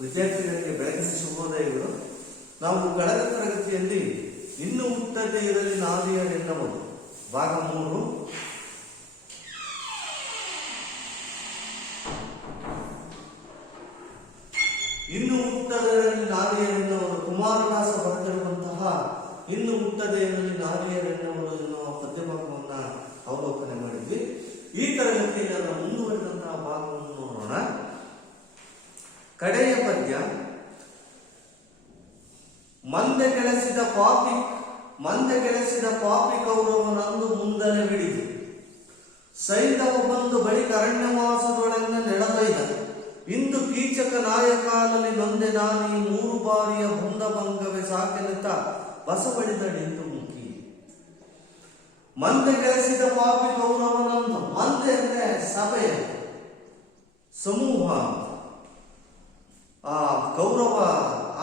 ವಿದ್ಯಾರ್ಥಿಗಳಿಗೆ ಬೆಳಗಿನ ಶುಭೋದಯಗಳು. ನಾವು ಕಳೆದ ತರಗತಿಯಲ್ಲಿ ಇನ್ನು ಹುಟ್ಟದೇ ಇರಲಿ ನಾದಿಯರೆನ್ನವರು ಭಾಗ 3 ಇನ್ನು ಹುಟ್ಟದೇ ಇರಲಿ ನಾದಿಯರೆನ್ನವರು ಕುಮಾರದಾಸ ಬರೆದಿರುವಂತಹ ಇನ್ನು ಹುಟ್ಟದೇ ಇರಲಿ ನಾದಿಯರೆನ್ನವರು ಎನ್ನುವ ಪದ್ಯಭಾಗವನ್ನ ಅವಲೋಕನೆ ಮಾಡಿದ್ವಿ. ಈ ತರಗತಿಯಲ್ಲಿ ಅದರ ಮುಂದುವರೆದಂತಹ ಭಾಗವನ್ನು ನೋಡೋಣ. ಕಡೆಯ ಪದ್ಯ. ಮಂದೆ ಗೆಳೆಸಿದ ಪಾಪಿ ಕೌರವನಂದು ಮುಂದಲೆ ಬಿಡಿದು ಸೈಂಧವ ಬಂದು ಬಳಿಕ ಅರಣ್ಯವಾಸದೊಳೆನ್ನ ನೆಡದೈದ ಇಂದು ಕೀಚಕ ನಾಯಕಾಲಲ್ಲಿ ನೊಂದೆ ನಾನಿ 3 ಬಾರಿಯ ಬಂಧಭಂಗವೇ ಸಾಕೆನಿತ ಬಸವಳಿದಡೆಂದು ಮುಖಿ. ಮಂದೆ ಗೆಳೆಸಿದ ಪಾಪಿ ಕೌರವನಂದು, ಮಂದೆ ಅಂದ್ರೆ ಸಭೆಯ ಸಮೂಹ. ಆ ಕೌರವ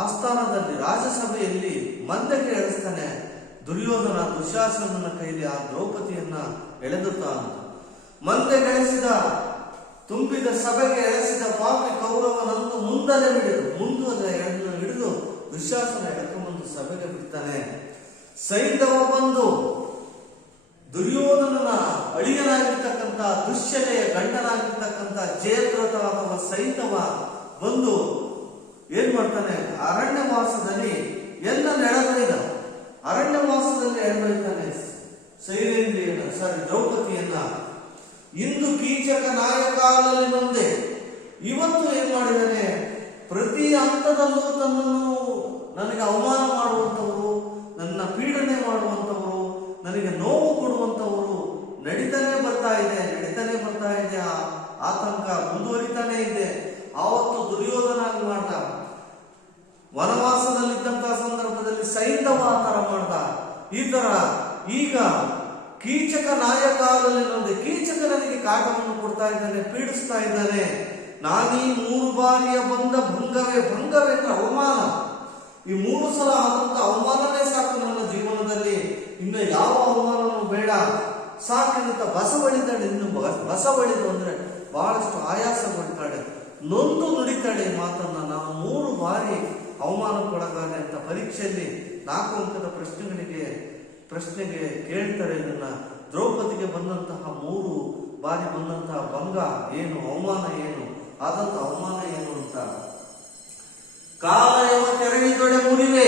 ಆಸ್ಥಾನದಲ್ಲಿ ರಾಜಸಭೆಯಲ್ಲಿ ಮಂದಕ್ಕೆ ಎಳೆಸ್ತಾನೆ ದುರ್ಯೋಧನ ದುಶಾಸನನ ಕೈಲಿ ಆ ದ್ರೌಪದಿಯನ್ನ ಎಳೆದುತ್ತಾನ. ಮಂದೆ ಗೆಳೆಸಿದ ತುಂಬಿದ ಸಭೆಗೆ ಎಳೆಸಿದ ಪಾಪಿ ಕೌರವನಂದು ಮುಂದಲೆ ಹಿಡಿದು ದುಶಾಸನ ಎಳ್ಕೊಂಬಂದು ಸಭೆಗೆ ಬಿಡ್ತಾನೆ. ಸೈಂಧವ ಬಂದು ದುರ್ಯೋಧನನ ಅಳಿಯನಾಗಿರ್ತಕ್ಕಂಥ ದುಶ್ಯನೆಯ ಗಂಡನಾಗಿರ್ತಕ್ಕಂಥ ಜಯದ್ರಥ ಅಥವಾ ಸೈಂಧವ ಬಂದು ಏನ್ ಮಾಡ್ತಾನೆ, ಅರಣ್ಯವಾಸದಲ್ಲಿ ಎಲ್ಲ ನೆಡದೈದ ಅರಣ್ಯವಾಸದಲ್ಲಿ ಎಳೆದೊಯ್ತಾನೆ ದ್ರೌಪದಿಯನ್ನ. ಇಂದು ಕೀಚಕ ನಾಯಕಾಲಲ್ಲಿ ನೊಂದೆ, ಇವತ್ತು ಏನ್ ಮಾಡಿದಾನೆ, ಪ್ರತಿ ಹಂತದಲ್ಲೂ ತನ್ನನ್ನು ನನಗೆ ಅವಮಾನ ಮಾಡುವಂತವರು, ನನ್ನ ಪೀಡನೆ ಮಾಡುವಂತವರು, ನನಗೆ ನೋವು ಕೊಡುವಂತವರು ನಡೀತಾನೆ ಬರ್ತಾ ಇದೆ. ಆತಂಕ ಮುಂದುವರಿತಾನೆ ಇದೆ. ಆವತ್ತು ದುರ್ಯೋಧನ ಮಾಡ್ದ, ವನವಾಸದಲ್ಲಿದ್ದಂತಹ ಸಂದರ್ಭದಲ್ಲಿ ಸೈಂಧವ ತರ ಮಾಡ್ದ. ಈ ತರ ಈಗ ಕೀಚಕ ನಾಯಕಾಲಲ್ಲಿ ನೊಂದೆ, ಕೀಚಕ ನನಗೆ ಕಾಟವನ್ನು ಕೊಡ್ತಾ ಇದ್ದಾನೆ, ಪೀಡಿಸ್ತಾ ಇದ್ದಾನೆ. ನಾನೀ 3 ಬಾರಿಯ ಭಂಗವೇ ಅಂದ್ರೆ ಅವಮಾನ. ಈ 3 ಸಲ ಆದಂತ ಅವಮಾನನೇ ಸಾಕು ನನ್ನ ಜೀವನದಲ್ಲಿ, ಇನ್ನು ಯಾವ ಅವಮಾನನೂ ಬೇಡ ಸಾಕಿನಂತ ಬಸವಳಿದಾಳೆ. ಇನ್ನು ಬಸವಳಿದು ಅಂದ್ರೆ ಬಹಳಷ್ಟು ಆಯಾಸಗೊಳ್ತಾಳೆ, ನೊಂದು ನುಡಿತಾಳೆ ಮಾತನ್ನ. ನಾನು 3 ಬಾರಿ ಅವಮಾನಕ್ಕೊಳಗಾದೆ ಅಂತ ಪರೀಕ್ಷೆಯಲ್ಲಿ 4 ಅಂಕದ ಪ್ರಶ್ನೆಗೆ ಕೇಳ್ತಾರೆ. ಇದನ್ನ ದ್ರೌಪದಿಗೆ ಬಂದಂತಹ 3 ಬಾರಿ ಬಂದಂತಹ ಭಂಗ ಏನು, ಅವಮಾನ ಏನು, ಆದಂತ ಅವಮಾನ ಏನು ಅಂತ. ಕಾಲಯವ ಕೆರಳಿದೊಡೆ ಮುರಿವೆ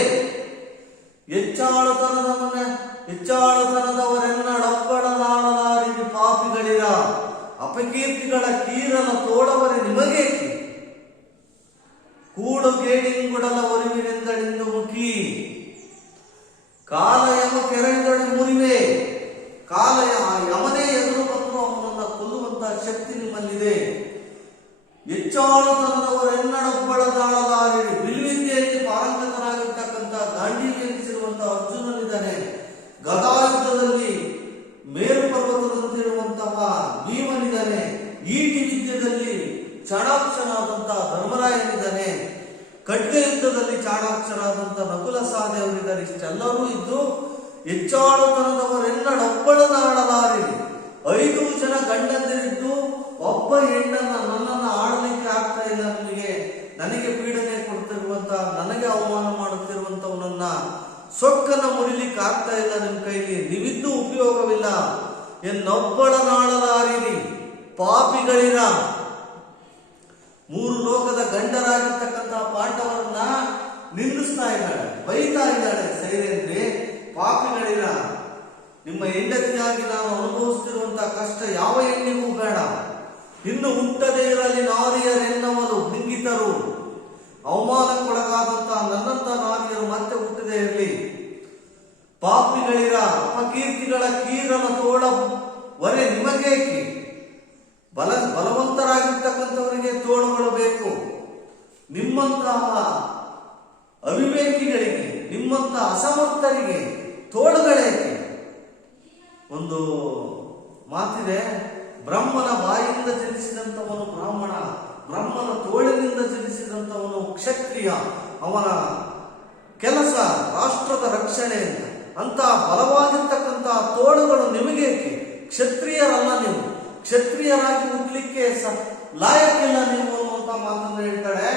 ಹೆಚ್ಚಾಳುತನದವರೆನ್ನಡೊಬ್ಬಳಲಾಳಲಾರಿ ಪಾಪಿಗಳಿರ ಅಪಕೀರ್ತಿಗಳ ಕೀರನ ತೋಡವರೆ ನಿಮಗೇಕೆ ಕೂಡು ಕೇಡಿಂಗುಡಲ ಒರಿವಿನೆಂದಳೆಂದು ಮುಖಿ. ಕಾಲಯಮ ಕೆರಳಿದೊಡೆ ಮುರಿವೆ, ಕಾಲಯ ಯಮನೇ ಎದುರು ಬಂದು ಅವನನ್ನ ಕೊಲ್ಲುವಂತಹ ಶಕ್ತಿ ನಿಮ್ಮಲ್ಲಿದೆ. ಹೆಚ್ಚಾಳುತನದವರೆನ್ನಡೊಬ್ಬಳದಾಳಲಾರಿ, ಬಿಲ್ವಿದ್ಯೆಯಲ್ಲಿ ಪಾರಂಗತನಾಗಿರ್ತಕ್ಕಂಥ ಗಾಂಡೀವಿ ಎನಿಸಿರುವಂತಹ ಅರ್ಜುನನಿದ್ದಾನೆ. ಗದಾಯುದ್ಧದಲ್ಲಿ ಮೇರು ಪರ್ವತದಂತಿರುವಂತಹ ಭೀಮನಿದ್ದಾನೆ. ಈಟಿ ವಿದ್ಯೆಯಲ್ಲಿ ಚಾಣಾಕ್ಷನಾದಂತಹ ಧರ್ಮರಾಯನಿದ್ದಾನೆ. ಖಡ್ಗ ಯುದ್ಧದಲ್ಲಿ ಚಾಣಾಕ್ಷರಾದಂತಹ ನಕುಲ ಸಹದೇವರಿದ್ದಾರೆ. ಇಷ್ಟೆಲ್ಲರೂ ಇದ್ದು ಹೆಚ್ಚಾಳುತನದವರೆನ್ನಡೊಬ್ಬಳದಾಳಲಾರಿ, 5 ಜನ ಗಂಡಂದಿರಿದ್ದು ಒಬ್ಬ ಹೆಣ್ಣನ್ನ ನನ್ನನ್ನು ಆಡಲಿಕ್ಕೆ ಆಗ್ತಾ ಇಲ್ಲ, ನನಗೆ ಪೀಡನೆ ಕೊಡ್ತಿರುವಂತ, ನನಗೆ ಅವಮಾನ ಮಾಡುತ್ತಿರುವಂತವನನ್ನ ಸೊಕ್ಕನ ಮುರಿಲಿಕ್ಕೆ ಆಗ್ತಾ ಇಲ್ಲ ನಿಮ್ಮ ಕೈಲಿ, ನೀವಿದ್ದು ಉಪಯೋಗವಿಲ್ಲ. ಎನ್ನೊಬ್ಬಳನಾಳಲಾರಿರಿ ಪಾಪಿಗಳಿರ. 3 ಲೋಕದ ಗಂಡರಾಗಿರ್ತಕ್ಕಂತಹ ಪಾಂಡವರನ್ನ ನಿಂದಿಸ್ತಾ ಇದ್ದಾಳೆ, ಬೈತಾ ಇದ್ದಾಳೆ. ಸೈರೇಂದ್ರಿ, ಪಾಪಿಗಳಿರ, ನಿಮ್ಮ ಹೆಂಡತಿಯಾಗಿ ನಾನು ಅನುಭವಿಸ್ತಿರುವಂತಹ ಕಷ್ಟ ಯಾವ ಹೆಣ್ಣಿಗೂ ಬೇಡ. ಇನ್ನು ಹುಟ್ಟದೇ ಇರಲಿ ನಾರಿಯರೆನ್ನವರು ಭೃಂಗಿತರು, ಅವಮಾನಕ್ಕೊಳಗಾದಂತಹ ನನ್ನಂತ ನಾರಿಯರು ಮತ್ತೆ ಹುಟ್ಟದೇ ಇರಲಿ. ಪಾಪಿಗಳಿರ ಅಪಕೀರ್ತಿಗಳ ಕೀರನ ತೋಡ ವರೆ ನಿಮಗೇಕೆ, ಬಲವಂತರಾಗಿರ್ತಕ್ಕಂಥವರಿಗೆ ತೋಳುಗಳು ಬೇಕು, ನಿಮ್ಮಂತಹ ಅವಿವೇಕಿಗಳಿಗೆ, ನಿಮ್ಮಂತಹ ಅಸಮರ್ಥರಿಗೆ ತೋಳುಗಳೇಕೆ. ಒಂದು ಮಾತಿದೆ, ಬ್ರಹ್ಮನ ಬಾಯಿಂದ ಜನಿಸಿದಂಥವನು ಬ್ರಾಹ್ಮಣ, ಬ್ರಹ್ಮನ ತೋಳಿನಿಂದ ಜನಿಸಿದಂಥವನು ಕ್ಷತ್ರಿಯ. ಅವನ ಕೆಲಸ ರಾಷ್ಟ್ರದ ರಕ್ಷಣೆ ಅಂತ ಬಲವಾಗಿರ್ತಕ್ಕಂತಹ ತೋಳುಗಳು ನಿಮಗೇಕೆ, ಕ್ಷತ್ರಿಯರಲ್ಲ ನೀವು, ಕ್ಷತ್ರಿಯರಾಗಿ ಹುಟ್ಟಲಿಕ್ಕೆ ಲಾಯಕ್ಕಿಲ್ಲ ನೀವು ಅನ್ನುವಂತ ಮಾತನ್ನು ಹೇಳ್ತಾಳೆ.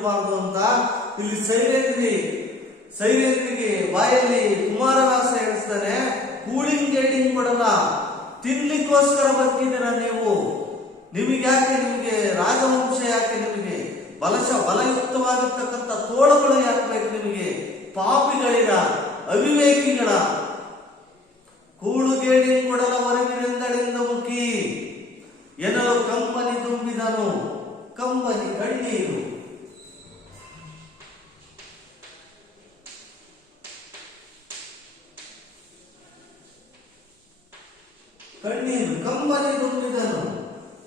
ಇರಬಾರ್ದು ಅಂತ ಇಲ್ಲಿ ಸೈರೇಂದ್ರಿಗೆ ಬಾಯಲ್ಲಿ ಕುಮಾರವ್ಯಾಸ ಹೇಳಿಸ್ತಾನೆ, ಕೂಳಿಂಗ್ ಗೇಡಿಂಗ್ ಕೊಡಲ್ಲ, ತಿನ್ಲಿಕ್ಕೋಸ್ಕರ ಬದುಕಿದ್ದೀರ ನೀವು. ನಿಮಗೆ ರಾಜವಂಶ ಯಾಕೆ? ನಿಮಗೆ ಬಲಯುಕ್ತವಾಗಿರ್ತಕ್ಕಂಥ ತೋಳುಗಳು ಯಾಕೆ ಬೇಕು? ನಿಮಗೆ ಪಾಪಿಗಳಿರ, ಅವಿವೇಕಿಗಳ ಕೂಳುಗೇಡಿ ಕೊಡಲ ಹೊರಗಿನಿಂದಳಿಂದ ಮುಖಿ ಎನ್ನಲು ಕಂಬನಿ ತುಂಬಿದನು. ಕಂಬನಿ ಕಣ್ಣೀರು, ಕಂಬನಿ ತುಂಬಿದನು.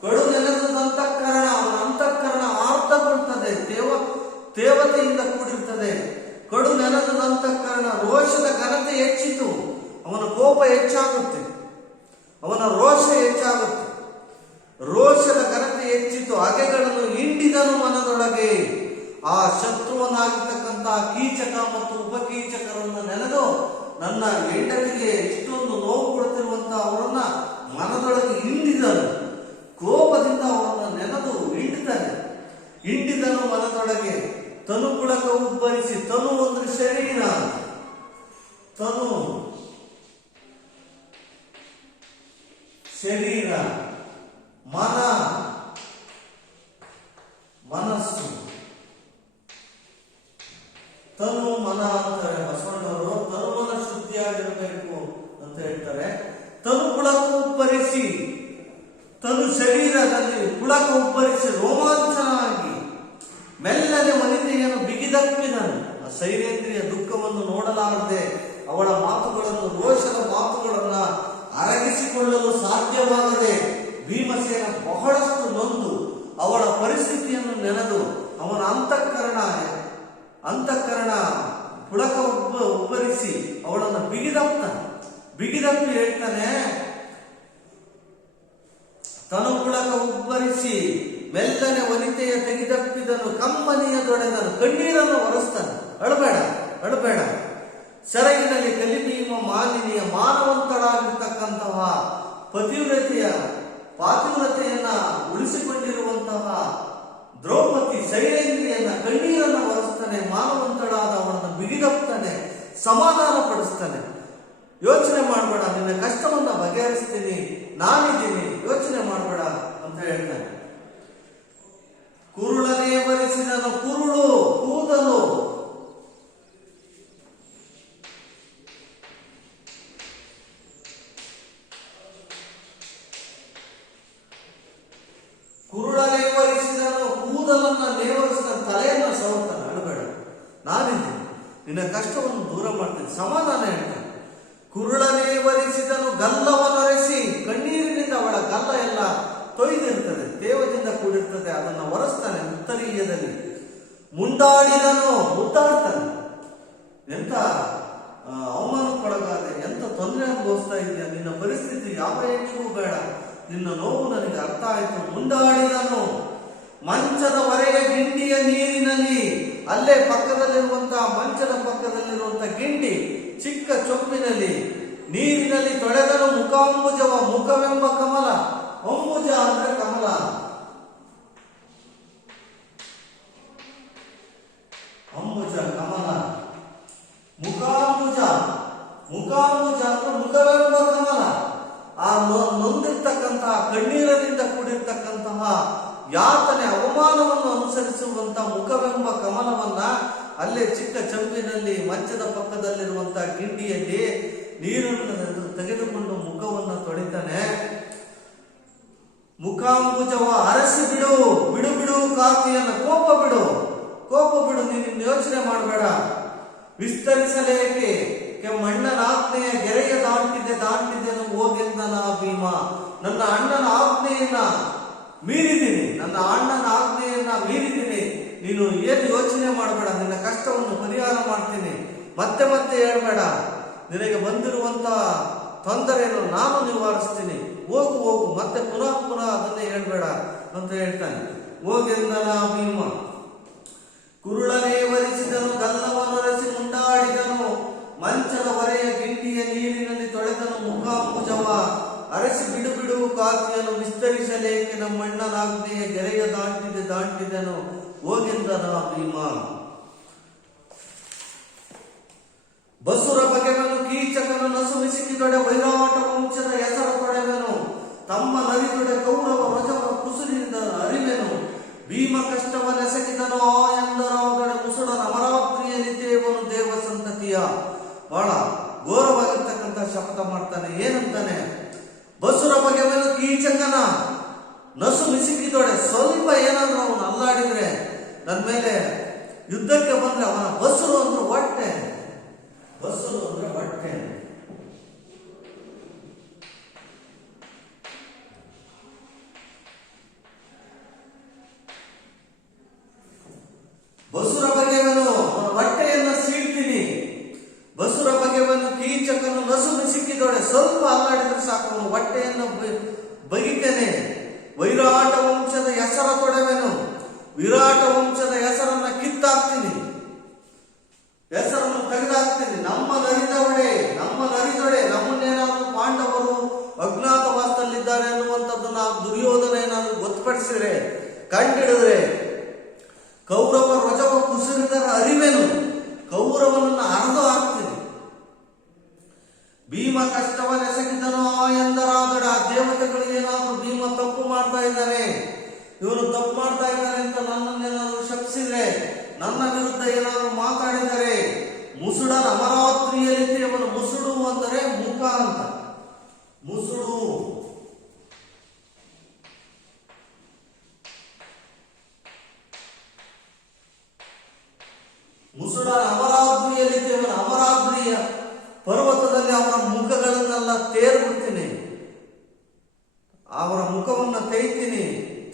ಕಡು ನೆಲದ ಅಂತಃಕರಣ, ಅವನ ಅಂತಃಕರಣ ಆರ್ತಗೊಳ್ತದೆ, ತೇವತೆಯಿಂದ ಕೂಡಿರ್ತದೆ. ಕಡು ನೆಲದ ಅಂತಃಕರಣ, ರೋಷದ ಘನತೆ ಹೆಚ್ಚಿತು, ಅವನ ಕೋಪ ಹೆಚ್ಚಾಗುತ್ತೆ, ಅವನ ರೋಷ ಹೆಚ್ಚಾಗುತ್ತೆ. ರೋಷದ ಘನತೆ ಹೆಚ್ಚಿತು, ಹಗೆಗಳನ್ನು ಹಿಂಡಿದನು ಮನದೊಳಗೆ. ಆ ಶತ್ರುವನಾಗಿರ್ತಕ್ಕಂತಹ ಕೀಚಕ ಮತ್ತು ಉಪಕೀಚಕರನ್ನು ನೆನೆದು, ನನ್ನ ಹೆಂಡತಿಗೆ ಇಷ್ಟೊಂದು ನೋವು ಕೊಡ್ತಿರುವಂತಹ ಅವರನ್ನ ಮನದೊಳಗೆ ಹಿಂಡಿದನು. ಕೋಪದಿಂದ ಅವರನ್ನು ನೆನೆದು ಹಿಂಡಿದನು ಮನದೊಳಗೆ. ತನು ಪುಳಕ ಉಬ್ಬರಿಸಿ, ತನು ಅಂದ್ರೆ ಶರೀರ, ತನು ಶರೀರ, ಮನಸ್ಸು, ತನು ಮನ ಅಂತಾರೆ ಬಸವಣ್ಣವರು. ತನು ಮನ ಶುದ್ಧಿಯಾಗಿರಬೇಕು ಅಂತ ಹೇಳ್ತಾರೆ. ತನು ಪುಳಕ ಉಬ್ಬರಿಸಿ, ತನು ಶರೀರದಲ್ಲಿ ಪುಳಕ ಉಬ್ಬರಿಸಿ ರೋಮಾಂಚನ ಆಗಿ ಮೆಲ್ಲನೆ ವನಿತೆಯನ್ನು ಬಿಗಿದಪ್ಪಿದನು. ಆ ಸೈರೇಂದ್ರಿಯ ದುಃಖವನ್ನು ನೋಡಲಾರದೆ ಅವಳ ಮಾತುಗಳನ್ನು, ರೋಷದ ಮಾತುಗಳನ್ನ ಅರಗಿಸಿಕೊಳ್ಳಲು ಸಾಧ್ಯವಾಗದೆ ಭೀಮಸೇನ ಬಹಳಷ್ಟು ನೊಂದು ಅವಳ ಪರಿಸ್ಥಿತಿಯನ್ನು ನೆನೆದು ಅವನ ಅಂತಃಕರಣ ಪುಳಕ ಉಬ್ಬರಿಸಿ ಅವಳನ್ನು ಬಿಗಿದಪ್ಪಿ ಹೇಳ್ತಾನೆ. ತನು ಪುಳಕ ಉಬ್ಬರಿಸಿ ಮೆಲ್ಲನೆ ವನಿತೆಯ ತೆಗೆದಪ್ಪಿದನು, ಕಂಬನಿಯ ದೊಡೆದನು, ಕಣ್ಣೀರನ್ನು ಒರೆಸ್ತಾನೆ. ಅಳಬೇಡ. ಸೆರಗಿನಲ್ಲಿ ಕಲಿನೀಮ ಮಾಲಿನಿಯ ಮಾನವಂತಳಾಗಿರ್ತಕ್ಕಂತಹ ಪಾತಿವ್ರತೆಯನ್ನ ಉಳಿಸಿಕೊಂಡಿರುವಂತಹ ದ್ರೌಪದಿ ಸೈರೇಂದ್ರಿಯನ್ನ ಕಣ್ಣೀರನ್ನು ಒರೆಸ್ತಾನೆ. ಮಾನವಂತಳಾದ ಅವನನ್ನು ಬಿಗಿದಪ್ತಾನೆ, ಸಮಾಧಾನ ಪಡಿಸ್ತಾನೆ. ಯೋಚನೆ ಮಾಡಬೇಡ, ನಿನ್ನ ಕಷ್ಟವನ್ನ ಬಗೆಹರಿಸ್ತೀನಿ, ನಾನಿದ್ದೀನಿ, ಯೋಚನೆ ಮಾಡಬೇಡ ಅಂತ ಹೇಳ್ತಾನೆ. ಕುರುಳನೇ ಬರಿಸಿದನು, ಕೂದಲು ಕುರುಳನೇ ವರಿಸಿದನು, ಕೂದಲನ್ನ ನೇವರಿಸಿದ, ತಲೆಯನ್ನ ಸವರ್ತಾನೆ. ಅಳಬೇಡ, ನಾನಿದ್ದೀನಿ, ನಿನ್ನ ಕಷ್ಟವನ್ನು ದೂರ ಮಾಡ್ತೀನಿ, ಸಮಾಧಾನ ಹೇಳ್ತಾನೆ. ಕುರುಳನೇ ವರಿಸಿದನು, ಗಲ್ಲವನ್ನೊರೆಸಿ, ಕಣ್ಣೀರಿನಿಂದ ಅವಳ ಗಲ್ಲ ಎಲ್ಲ ತೊಯ್ದಿರ್ತದೆ, ತೇವದಿಂದ ಕೂಡಿರ್ತದೆ, ಅದನ್ನು ಒರೆಸ್ತಾನೆ ಉತ್ತರೀಯದಲ್ಲಿ. ಮುಂದಾಡಿದನು, ಮುದ್ದಾಡ್ತಾನೆ. ಎಂತ ಅವಮಾನಕ್ಕೊಳಗಾದೆ, ಎಂತ ತೊಂದರೆ ಅನುಭವಿಸ್ತಾ ಇದೆಯಾ, ನಿನ್ನ ಪರಿಸ್ಥಿತಿ ಯಾವ ಹೆಣ್ಣಿಗೂ ಬೇಡ, ನಿನ್ನ ನೋವು ನನಗೆ ಅರ್ಥ ಆಯಿತು. ಮುಂದಾಡಿದನು, ಮಂಚದ ಹೊರೆಯ ಗಿಂಡಿಯ ನೀರಿನಲ್ಲಿ, ಅಲ್ಲೇ ಪಕ್ಕದಲ್ಲಿರುವಂತಹ ಮಂಚದ ಪಕ್ಕದಲ್ಲಿರುವಂತಹ ಗಿಂಡಿ ಚಿಕ್ಕ ಚೊಂಬಿನಲ್ಲಿ ನೀರಿನಲ್ಲಿ ತೊಳೆದನು. ಮುಖಾಂಬುಜವ, ಮುಖವೆಂಬ ಕಮಲ, ಅಂಬುಜ ಅಂದ್ರೆ ಕಮಲ, ಅಂಬುಜ ಕಮಲ, ಮುಖಾಂಬುಜ ಅಂದ್ರೆ ಮುಖವೆಂಬ ಕಮಲ. ಆ ನೊಂದಿರ್ತಕ್ಕಂತಹ ಕಣ್ಣೀರಿನಿಂದ ಕೂಡಿರ್ತಕ್ಕಂತಹ ಯಾತನೆ, ಅವಮಾನವನ್ನು ಅನುಸರಿಸುವಂತಹ ಮುಖವೆಂಬ ಕಮಲವನ್ನ ಅಲ್ಲೇ ಚಿಕ್ಕ ಚಂಬಿನಲ್ಲಿ ಮಂಚದ ಪಕ್ಕದಲ್ಲಿರುವಂತಹ ಗಿಂಡಿಯಲ್ಲಿ ನೀರನ್ನು ತೆಗೆದುಕೊಂಡು ಮುಖವನ್ನು ತೊಳಿತಾನೆ. ಮುಖಾಂಬುಜವ ಅರಸಿ ಬಿಡು ಕಾತಿಯನ್ನು, ಕೋಪ ಬಿಡು, ನೀನು ಯೋಚನೆ ಮಾಡಬೇಡ. ವಿಸ್ತರಿಸಲೇಕೆ ಕೆಮ್ಮಣ್ಣನ ಆಜ್ಞೆಯ ಗೆರೆಯ ದಾಟಿದೆನು ಹೋಗೆಂದನ ಭೀಮ. ನನ್ನ ಅಣ್ಣನ ಆಜ್ಞೆಯನ್ನ ಮೀರಿದ್ದೀನಿ, ನೀನು ಏನು ಯೋಚನೆ ಮಾಡಬೇಡ, ನಿನ್ನ ಕಷ್ಟವನ್ನು ಪರಿಹಾರ ಮಾಡ್ತೀನಿ, ಮತ್ತೆ ಹೇಳ್ಬೇಡ, ನಿನಗೆ ಬಂದಿರುವಂತ ತೊಂದರೆಯನ್ನು ನಾನು ನಿವಾರಿಸ್ತೀನಿ, ಹೋಗು, ಮತ್ತೆ ಪುನಃ ಅದನ್ನೇ ಹೇಳ್ಬೇಡ ಅಂತ ಹೇಳ್ತಾನೆ. ಹೋಗೆಂದನ ಭೀಮ. ಕುರುಳನೇ ವರಿಸಿದನು, ಗಲ್ಲವನ್ನೊರೆಸಿ ಮುಂದಾಡಿದನು, ಮಂಚದ ಹೊರೆಯ ಗಿಂಡಿಯ ನೀರಿನಲ್ಲಿ ತೊಳೆದನು. ಮುಖಾಂಬುಜವ ಅರಸಿ ಬಿಡು ಕಾತಿಯನ್ನು, ವಿಸ್ತರಿಸಲೇಕೆ ನಮ್ಮಣ್ಣನಾಗ್ನೆಯ ಗೆರೆಯ ದಾಟಿದೆನು ಹೋಗೆಂದ ಎಂದನ ಭೀಮ. ಬಸುರ ಬಗೆವನು ಕೀಚಕನ ನಸುವಿ ಸಿಕ್ಕಿದೊಡೆ ವೈರಾಟ ವಂಶದ ಹೆಸರ ತೊಡೆವೆನು. ತಮ್ಮ ನರಿದೊಡೆ ಕೌರವ ರಜವ ಕುಸುರಿದ ಅರಿವೆನು. ಭೀಮ ಕಷ್ಟವನ್ನೆಸಗಿದನು ಆ ಎಂದರಾದೊಡೆ ಮುಸುಡ ಅಮರಾವತಿಯಲ್ಲಿ ತೇವನು ದೇವ ಸಂತತಿಯ. ಬಹಳ ಘೋರವಾಗಿರ್ತಕ್ಕಂಥ ಶಪಥ ಮಾಡ್ತಾನೆ. ಏನಂತಾನೆ? ಬಸುರ ಬಗೆವನು ಕೀಚಕನ ನಸು ಮಿಸಿಕಿದೊಡೆ. ಸ್ವಲ್ಪ ಏನಾದ್ರೂ ಅವನು ಅಲ್ಲಾಡಿದ್ರೆ, ನನ್ನ ಮೇಲೆ ಯುದ್ಧಕ್ಕೆ ಬಂದ್ರೆ ಅವನ ಬಸುರು ಅಂದ್ರೆ ಹೊಟ್ಟೆ. ಬಸುರು ಅಂದ್ರೆ ಹೊಟ್ಟೆ. ಬಸುರ ಬಗೆವನು ಹೊಟ್ಟೆಯನ್ನು ಸೀಳ್ತೀನಿ. ಬಸುರ ಬಗೆವನು ಕೀಚಕನು ನಸುನು ಸಿಕ್ಕಿದೊಡೆ. ಸ್ವಲ್ಪ ಅಲ್ಲಾಡಿದ್ರೆ ಸಾಕು ಅವನು ಹೊಟ್ಟೆಯನ್ನು ಬಗಿತೇನೆ. ವೈರಾಟ ವಂಶದ ಹೆಸರ ತೊಡೆವೆನು. ವಿರಾಟ ವಂಶದ ಹೆಸರನ್ನ ಕಿತ್ತಾಕ್ತೀನಿ, ಹೆಸರನ್ನು ತೆಗೆದಾಕ್ತೀನಿ. ನಮ್ಮ ನರಿದೊಡೆ ನಮ್ಮನ್ನೇನಾದ್ರೂ ಪಾಂಡವರು ಅಜ್ಞಾತವಾಸದಲ್ಲಿದ್ದಾರೆ ಅನ್ನುವಂಥದ್ದನ್ನ ದುರ್ಯೋಧನ ಏನಾದ್ರೂ ಗೊತ್ತುಪಡಿಸಿದ್ರೆ, ಕಂಡಿಡಿದ್ರೆ, ಕೌರವ ರಜವ ಕುಸಿರಿದರ ಅರಿವೆನು. ಕೌರವನನ್ನು ಹರಿದು ಹಾಕ್ತೀನಿ. ಭೀಮ ಕಷ್ಟವನ್ನೆಸಗಿದನು ಆ ಎಂದರಾದೊಡೆ. ಆ ದೇವತೆಗಳು ಏನಾದ್ರೂ ಭೀಮ ತಪ್ಪು ಮಾಡ್ತಾ ಇದ್ದಾನೆ, ಇವನು ತಪ್ಪು ಮಾಡ್ತಾ ಇದ್ದಾನೆ ಅಂತ ನನ್ನನ್ನೇನಾದ್ರೂ ಶಪಿಸಿದ್ರೆ, ನನ್ನ ವಿರುದ್ಧ ಏನಾದ್ರು ಮಾತಾಡಿದರೆ, ಮುಸುಡನ ಅಮರಾವತಿಯಲ್ಲಿ ತೇವನು. ಮುಸುಡು ಅಂದರೆ ಮುಖ ಅಂತ. ಮುಸುಡು ಮುಸುಡನ ಅಮರಾವತಿಯಲ್ಲಿ ತೇವನು. ಅಮರಾವತಿಯ ಪರ್ವತದಲ್ಲಿ ಅವರ ಮುಖಗಳನ್ನೆಲ್ಲ ತೇರ್ಬಿಡ್ತೀನಿ, ಅವರ ಮುಖವನ್ನು ತೇಯ್ತೀನಿ.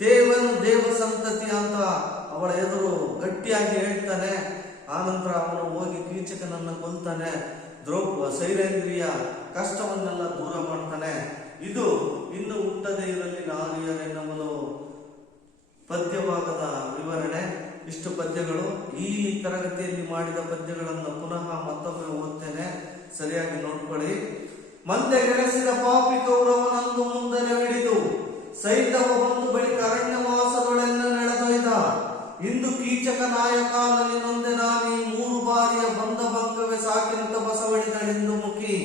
ತೇವನು ದೇವ ಸಂತತಿ ಅಂತ ಅವಳ ಎದುರು ಗಟ್ಟಿಯಾಗಿ ಹೇಳ್ತಾನೆ. ಆನಂತರ ಅವನು ಹೋಗಿ ಕೀಚಕನನ್ನ ಕೊಲ್ತಾನೆ. ಸೈರೇಂದ್ರಿಯ ಕಷ್ಟವನ್ನೆಲ್ಲ ದೂರ ಮಾಡ್ತಾನೆ. ಇದು ಇನ್ನು ಹುಟ್ಟದೇ ಇರಲಿ ನಾರಿಯರೆನ್ನವನು ಪದ್ಯಭಾಗದ ವಿವರಣೆ. ಇಷ್ಟು ಪದ್ಯಗಳು. ಈ ತರಗತಿಯಲ್ಲಿ ಮಾಡಿದ ಪದ್ಯಗಳನ್ನು ಪುನಃ ಮತ್ತೊಮ್ಮೆ ಓದ್ತೇನೆ, ಸರಿಯಾಗಿ ನೋಡ್ಕೊಳ್ಳಿ. ಮಂದೆ ಗೆಳೆಸಿದ ಪಾಪಿ ಕೌರವನಂದು ಮುಂದನೆ ಹಿಡಿದು ಸೈಂಧವ ಬಂದು ಬಳಿಕ ಅರಣ್ಯವಾಸದೊಳೆನ್ನ ನೆಳೆದೊಯ್ದ. ಇಂದು ಕೀಚಕ ನಾಯಕಾನಲ್ಲಿ ನೊಂದೆ ನಾನಿ 3 ಬಾರಿಯ ಬಂದ ಭಂಗವೇ ಸಾಕಿಂತ ಬಸವಳಿದಳೆಂದು ಮುಖಿ.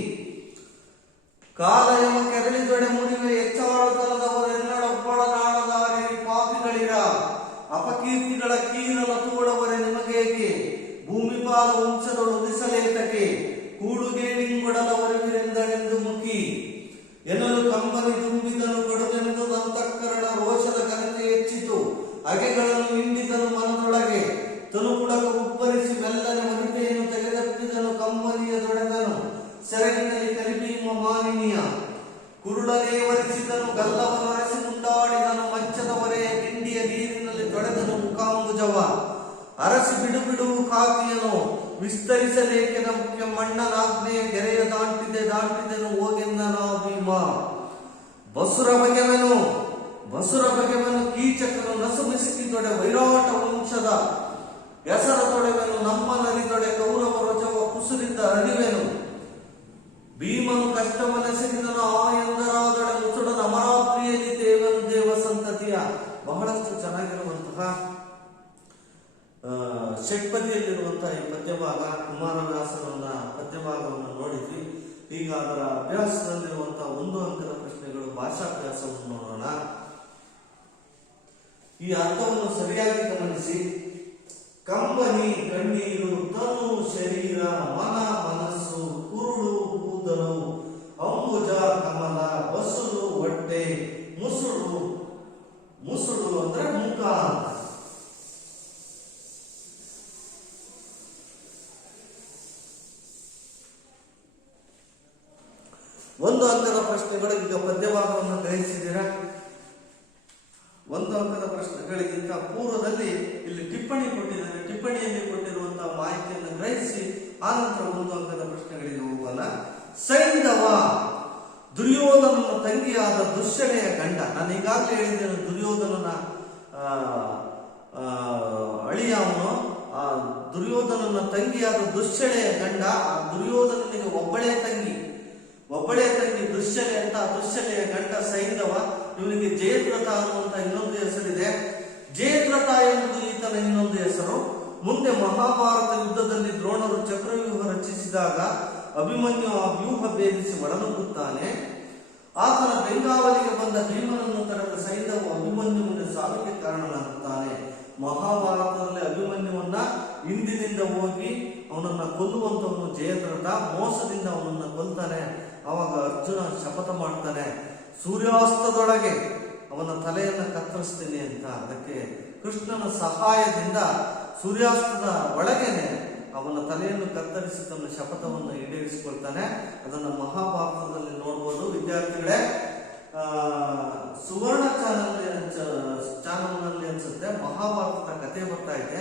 ಕಾಲಯಮ ಕೆರಳಿದೊಡೆ ಮುರಿವೆ ಹೆಚ್ಚಾಳುದಲ್ಲದವರೆನ್ನಡೊಬ್ಬಳನಾಡದಾರಿ ಪಾಪಿಗಳಿರ. ಅಪಕೀರ್ತಿಗಳ ಕೀರಲ ತೋಳವರೆ ನಿಮಗೇಕೆ. ಭೂಮಿ ಪಾಲ ವಂಶದೊಳು ದಿಸಲೇತಕೆ. ಕೂಡುಗೇಡಿಂಗೊಡಲವರಿವಿರೆಂದಳೆಂದು ಮುಖಿ. ಎನ್ನಲು ಕಂಬನಿ ತುಂಬಿದನು ಕಡುದೆಂದು ಅಂತಃಕರಣ ರೋಷದ ಘನತೆ ಹೆಚ್ಚಿತು. ಅಗೆಗಳನ್ನು ಹಿಂಡಿದನು ಮನದೊಳಗೆ. ತನುಪುಳಕ ಉಪ್ಪರಿಸಿ ಮೆಲ್ಲನೆ ಮನಿತೆಯನ್ನು ತೆಗೆದಪ್ಪಿದನು. ಕಂಬನಿಯ ದೊಡೆದನು ಸೆರಗಿನಲ್ಲಿ ಕರಿಭೀಮ ಮಾನಿನಿಯ. ಕುರುಳನೇ ವರಿಸಿದನು ಗಲ್ಲವನೊರೆಸಿ ಮುಂದಾಡಿದನು. ಮಂಚದವರೆಯ ಗಿಂಡಿಯ ನೀರಿನಲ್ಲಿ ತೊಳೆದನು ಮುಖಾಂಬುಜವ. ಅರಸಿ ಬಿಡು ಬಿಡುವು ಕಾತಿಯನು ವಿಸ್ತರಿಸಲೇಕೆನ ಮುಖ್ಯ ಮಣ್ಣನಾಗ್ನೆಯ ಗೆರೆಯ ದಾಂಟಿದೆನು ಹೋಗೆಂದನ ಭೀಮ. ಬಸುರ ಬಗೆವನು ಕೀಚಕನು ನಸು ಮಿಸುಕಿದೊಡೆ. ವೈರಾಟ ವಂಶದ ಹೆಸರ ತೊಡೆವೆನು. ನಮ್ಮ ನರಿದೊಡೆ ಕೌರವ ರಜವ ಕುಸುರಿದ್ದ ಅರಿವೆನು. ಭೀಮನು ಕಷ್ಟವನ್ನೆಸಗಿದನು ಆ ಎಂದರಾದೊಡೆ. ಮುಸುಡನ ಅಮರಾವತಿಯಲ್ಲಿ ತೇವನು ದೇವ ಸಂತತಿಯ. ಬಹಳಷ್ಟು ಚೆನ್ನಾಗಿರುವಂತಹ ಷಟ್ಪದಿಯಲ್ಲಿರುವಂತಹ ಈ ಪದ್ಯಭಾಗ, ಕುಮಾರವ್ಯಾಸರನ್ನ ಪದ್ಯಭಾಗವನ್ನು ನೋಡಿದ್ವಿ. ಈಗ ಅದರ ಅಭ್ಯಾಸದಲ್ಲಿರುವಂತಹ 1 ಅಂಕದ ಪ್ರಶ್ನೆಗಳು, ಭಾಷಾಭ್ಯಾಸವನ್ನು ನೋಡೋಣ. ಈ ಅರ್ಥವನ್ನು ಸರಿಯಾಗಿ ಗಮನಿಸಿ. ಕಂಬನಿ ಕಣ್ಣೀರು, ತನು ಶರೀರ, ಮನ ಮನಸ್ಸು, ಕುರುಳು ಕೂದಲು, ಅಂಬುಜ ಕಮಲ, ಬಸುರು ಹೊಟ್ಟೆ, ಮುಸುಡು ಅಂದ್ರೆ ಮುಖ. ಒಂದು ಅಂಕದ ಪ್ರಶ್ನೆಗಳು. ಈಗ ಪದ್ಯಭಾಗವನ್ನು ಗ್ರಹಿಸಿದ್ದೀರಾ? 1 ಅಂಕದ ಪ್ರಶ್ನೆಗಳಿಗಿಂತ ಪೂರ್ವದಲ್ಲಿ ಇಲ್ಲಿ ಟಿಪ್ಪಣಿ ಕೊಟ್ಟಿದ್ದಾರೆ. ಟಿಪ್ಪಣಿಯಲ್ಲಿ ಕೊಟ್ಟಿರುವಂತಹ ಮಾಹಿತಿಯನ್ನು ಗ್ರಹಿಸಿ ಆನಂತರ 1 ಅಂಕದ ಪ್ರಶ್ನೆಗಳಿಗೆ ಹೋಗೋಣ. ಸೈಂಧವ ದುರ್ಯೋಧನನ ತಂಗಿಯಾದ ದುಶ್ಶಳೆಯ ಗಂಡ. ನಾನು ಈಗಾಗಲೇ ಹೇಳಿದ್ದೇನೆ, ದುರ್ಯೋಧನನ ಅಳಿಯವನು. ಆ ದುರ್ಯೋಧನನ ತಂಗಿಯಾದ ದುಶ್ಶಳೆಯ ಗಂಡ. ಆ ದುರ್ಯೋಧನನಿಗೆ ಒಬ್ಬಳೇ ತಂಗಿ ದುಶ್ಶಲೆ ಅಂತ. ದುಶ್ಶಲೆಯ ಗಂಡ ಸೈಂಧವ. ಇವನಿಗೆ ಜಯದ್ರಥ ಅನ್ನುವಂತ ಇನ್ನೊಂದು ಹೆಸರಿದೆ. ಜಯದ್ರಥ ಎಂಬುದು ಈತ ಈತನ ಇನ್ನೊಂದು ಹೆಸರು. ಮುಂದೆ ಮಹಾಭಾರತ ಯುದ್ಧದಲ್ಲಿ ದ್ರೋಣರು ಚಕ್ರವ್ಯೂಹ ರಚಿಸಿದಾಗ ಅಭಿಮನ್ಯು ಆ ವ್ಯೂಹ ಭೇದಿಸಿ ಒಳನುಗ್ಗುತ್ತಾನೆ. ಆತನ ಬೆಂಗಾವಲಿಗೆ ಬಂದ ಭೀಮನನ್ನು ತಡೆದ ಸೈಂಧವ ಅಭಿಮನ್ಯುವಿನ ಸಾವಿಗೆ ಕಾರಣನಾಗುತ್ತಾನೆ. ಮಹಾಭಾರತದಲ್ಲಿ ಅಭಿಮನ್ಯುವನ್ನ ಹಿಂದಿನಿಂದ ಹೋಗಿ ಅವನನ್ನ ಕೊಲ್ಲುವಂತವನು ಜಯದ್ರಥ ಮೋಸದಿಂದ ಅವನನ್ನ ಕೊಲ್ತಾನೆ. ಅವಾಗ ಅರ್ಜುನ ಶಪಥ ಮಾಡ್ತಾನೆ, ಸೂರ್ಯಾಸ್ತದೊಳಗೆ ಅವನ ತಲೆಯನ್ನ ಕತ್ತರಿಸ್ತೀನಿ ಅಂತ. ಅದಕ್ಕೆ ಕೃಷ್ಣನ ಸಹಾಯದಿಂದ ಸೂರ್ಯಾಸ್ತದ ಒಳಗೇನೆ ಅವನ ತಲೆಯನ್ನು ಕತ್ತರಿಸಿ ತನ್ನ ಶಪಥವನ್ನು ಈಡೇರಿಸಿಕೊಳ್ತಾನೆ. ಅದನ್ನು ಮಹಾಭಾರತದಲ್ಲಿ ನೋಡಬಹುದು. ವಿದ್ಯಾರ್ಥಿಗಳೇ, ಸುವರ್ಣ ಚಾನಲ್ನಲ್ಲಿ ಅನ್ಸುತ್ತೆ ಮಹಾಭಾರತದ ಕಥೆ ಬರ್ತಾ ಇದೆ.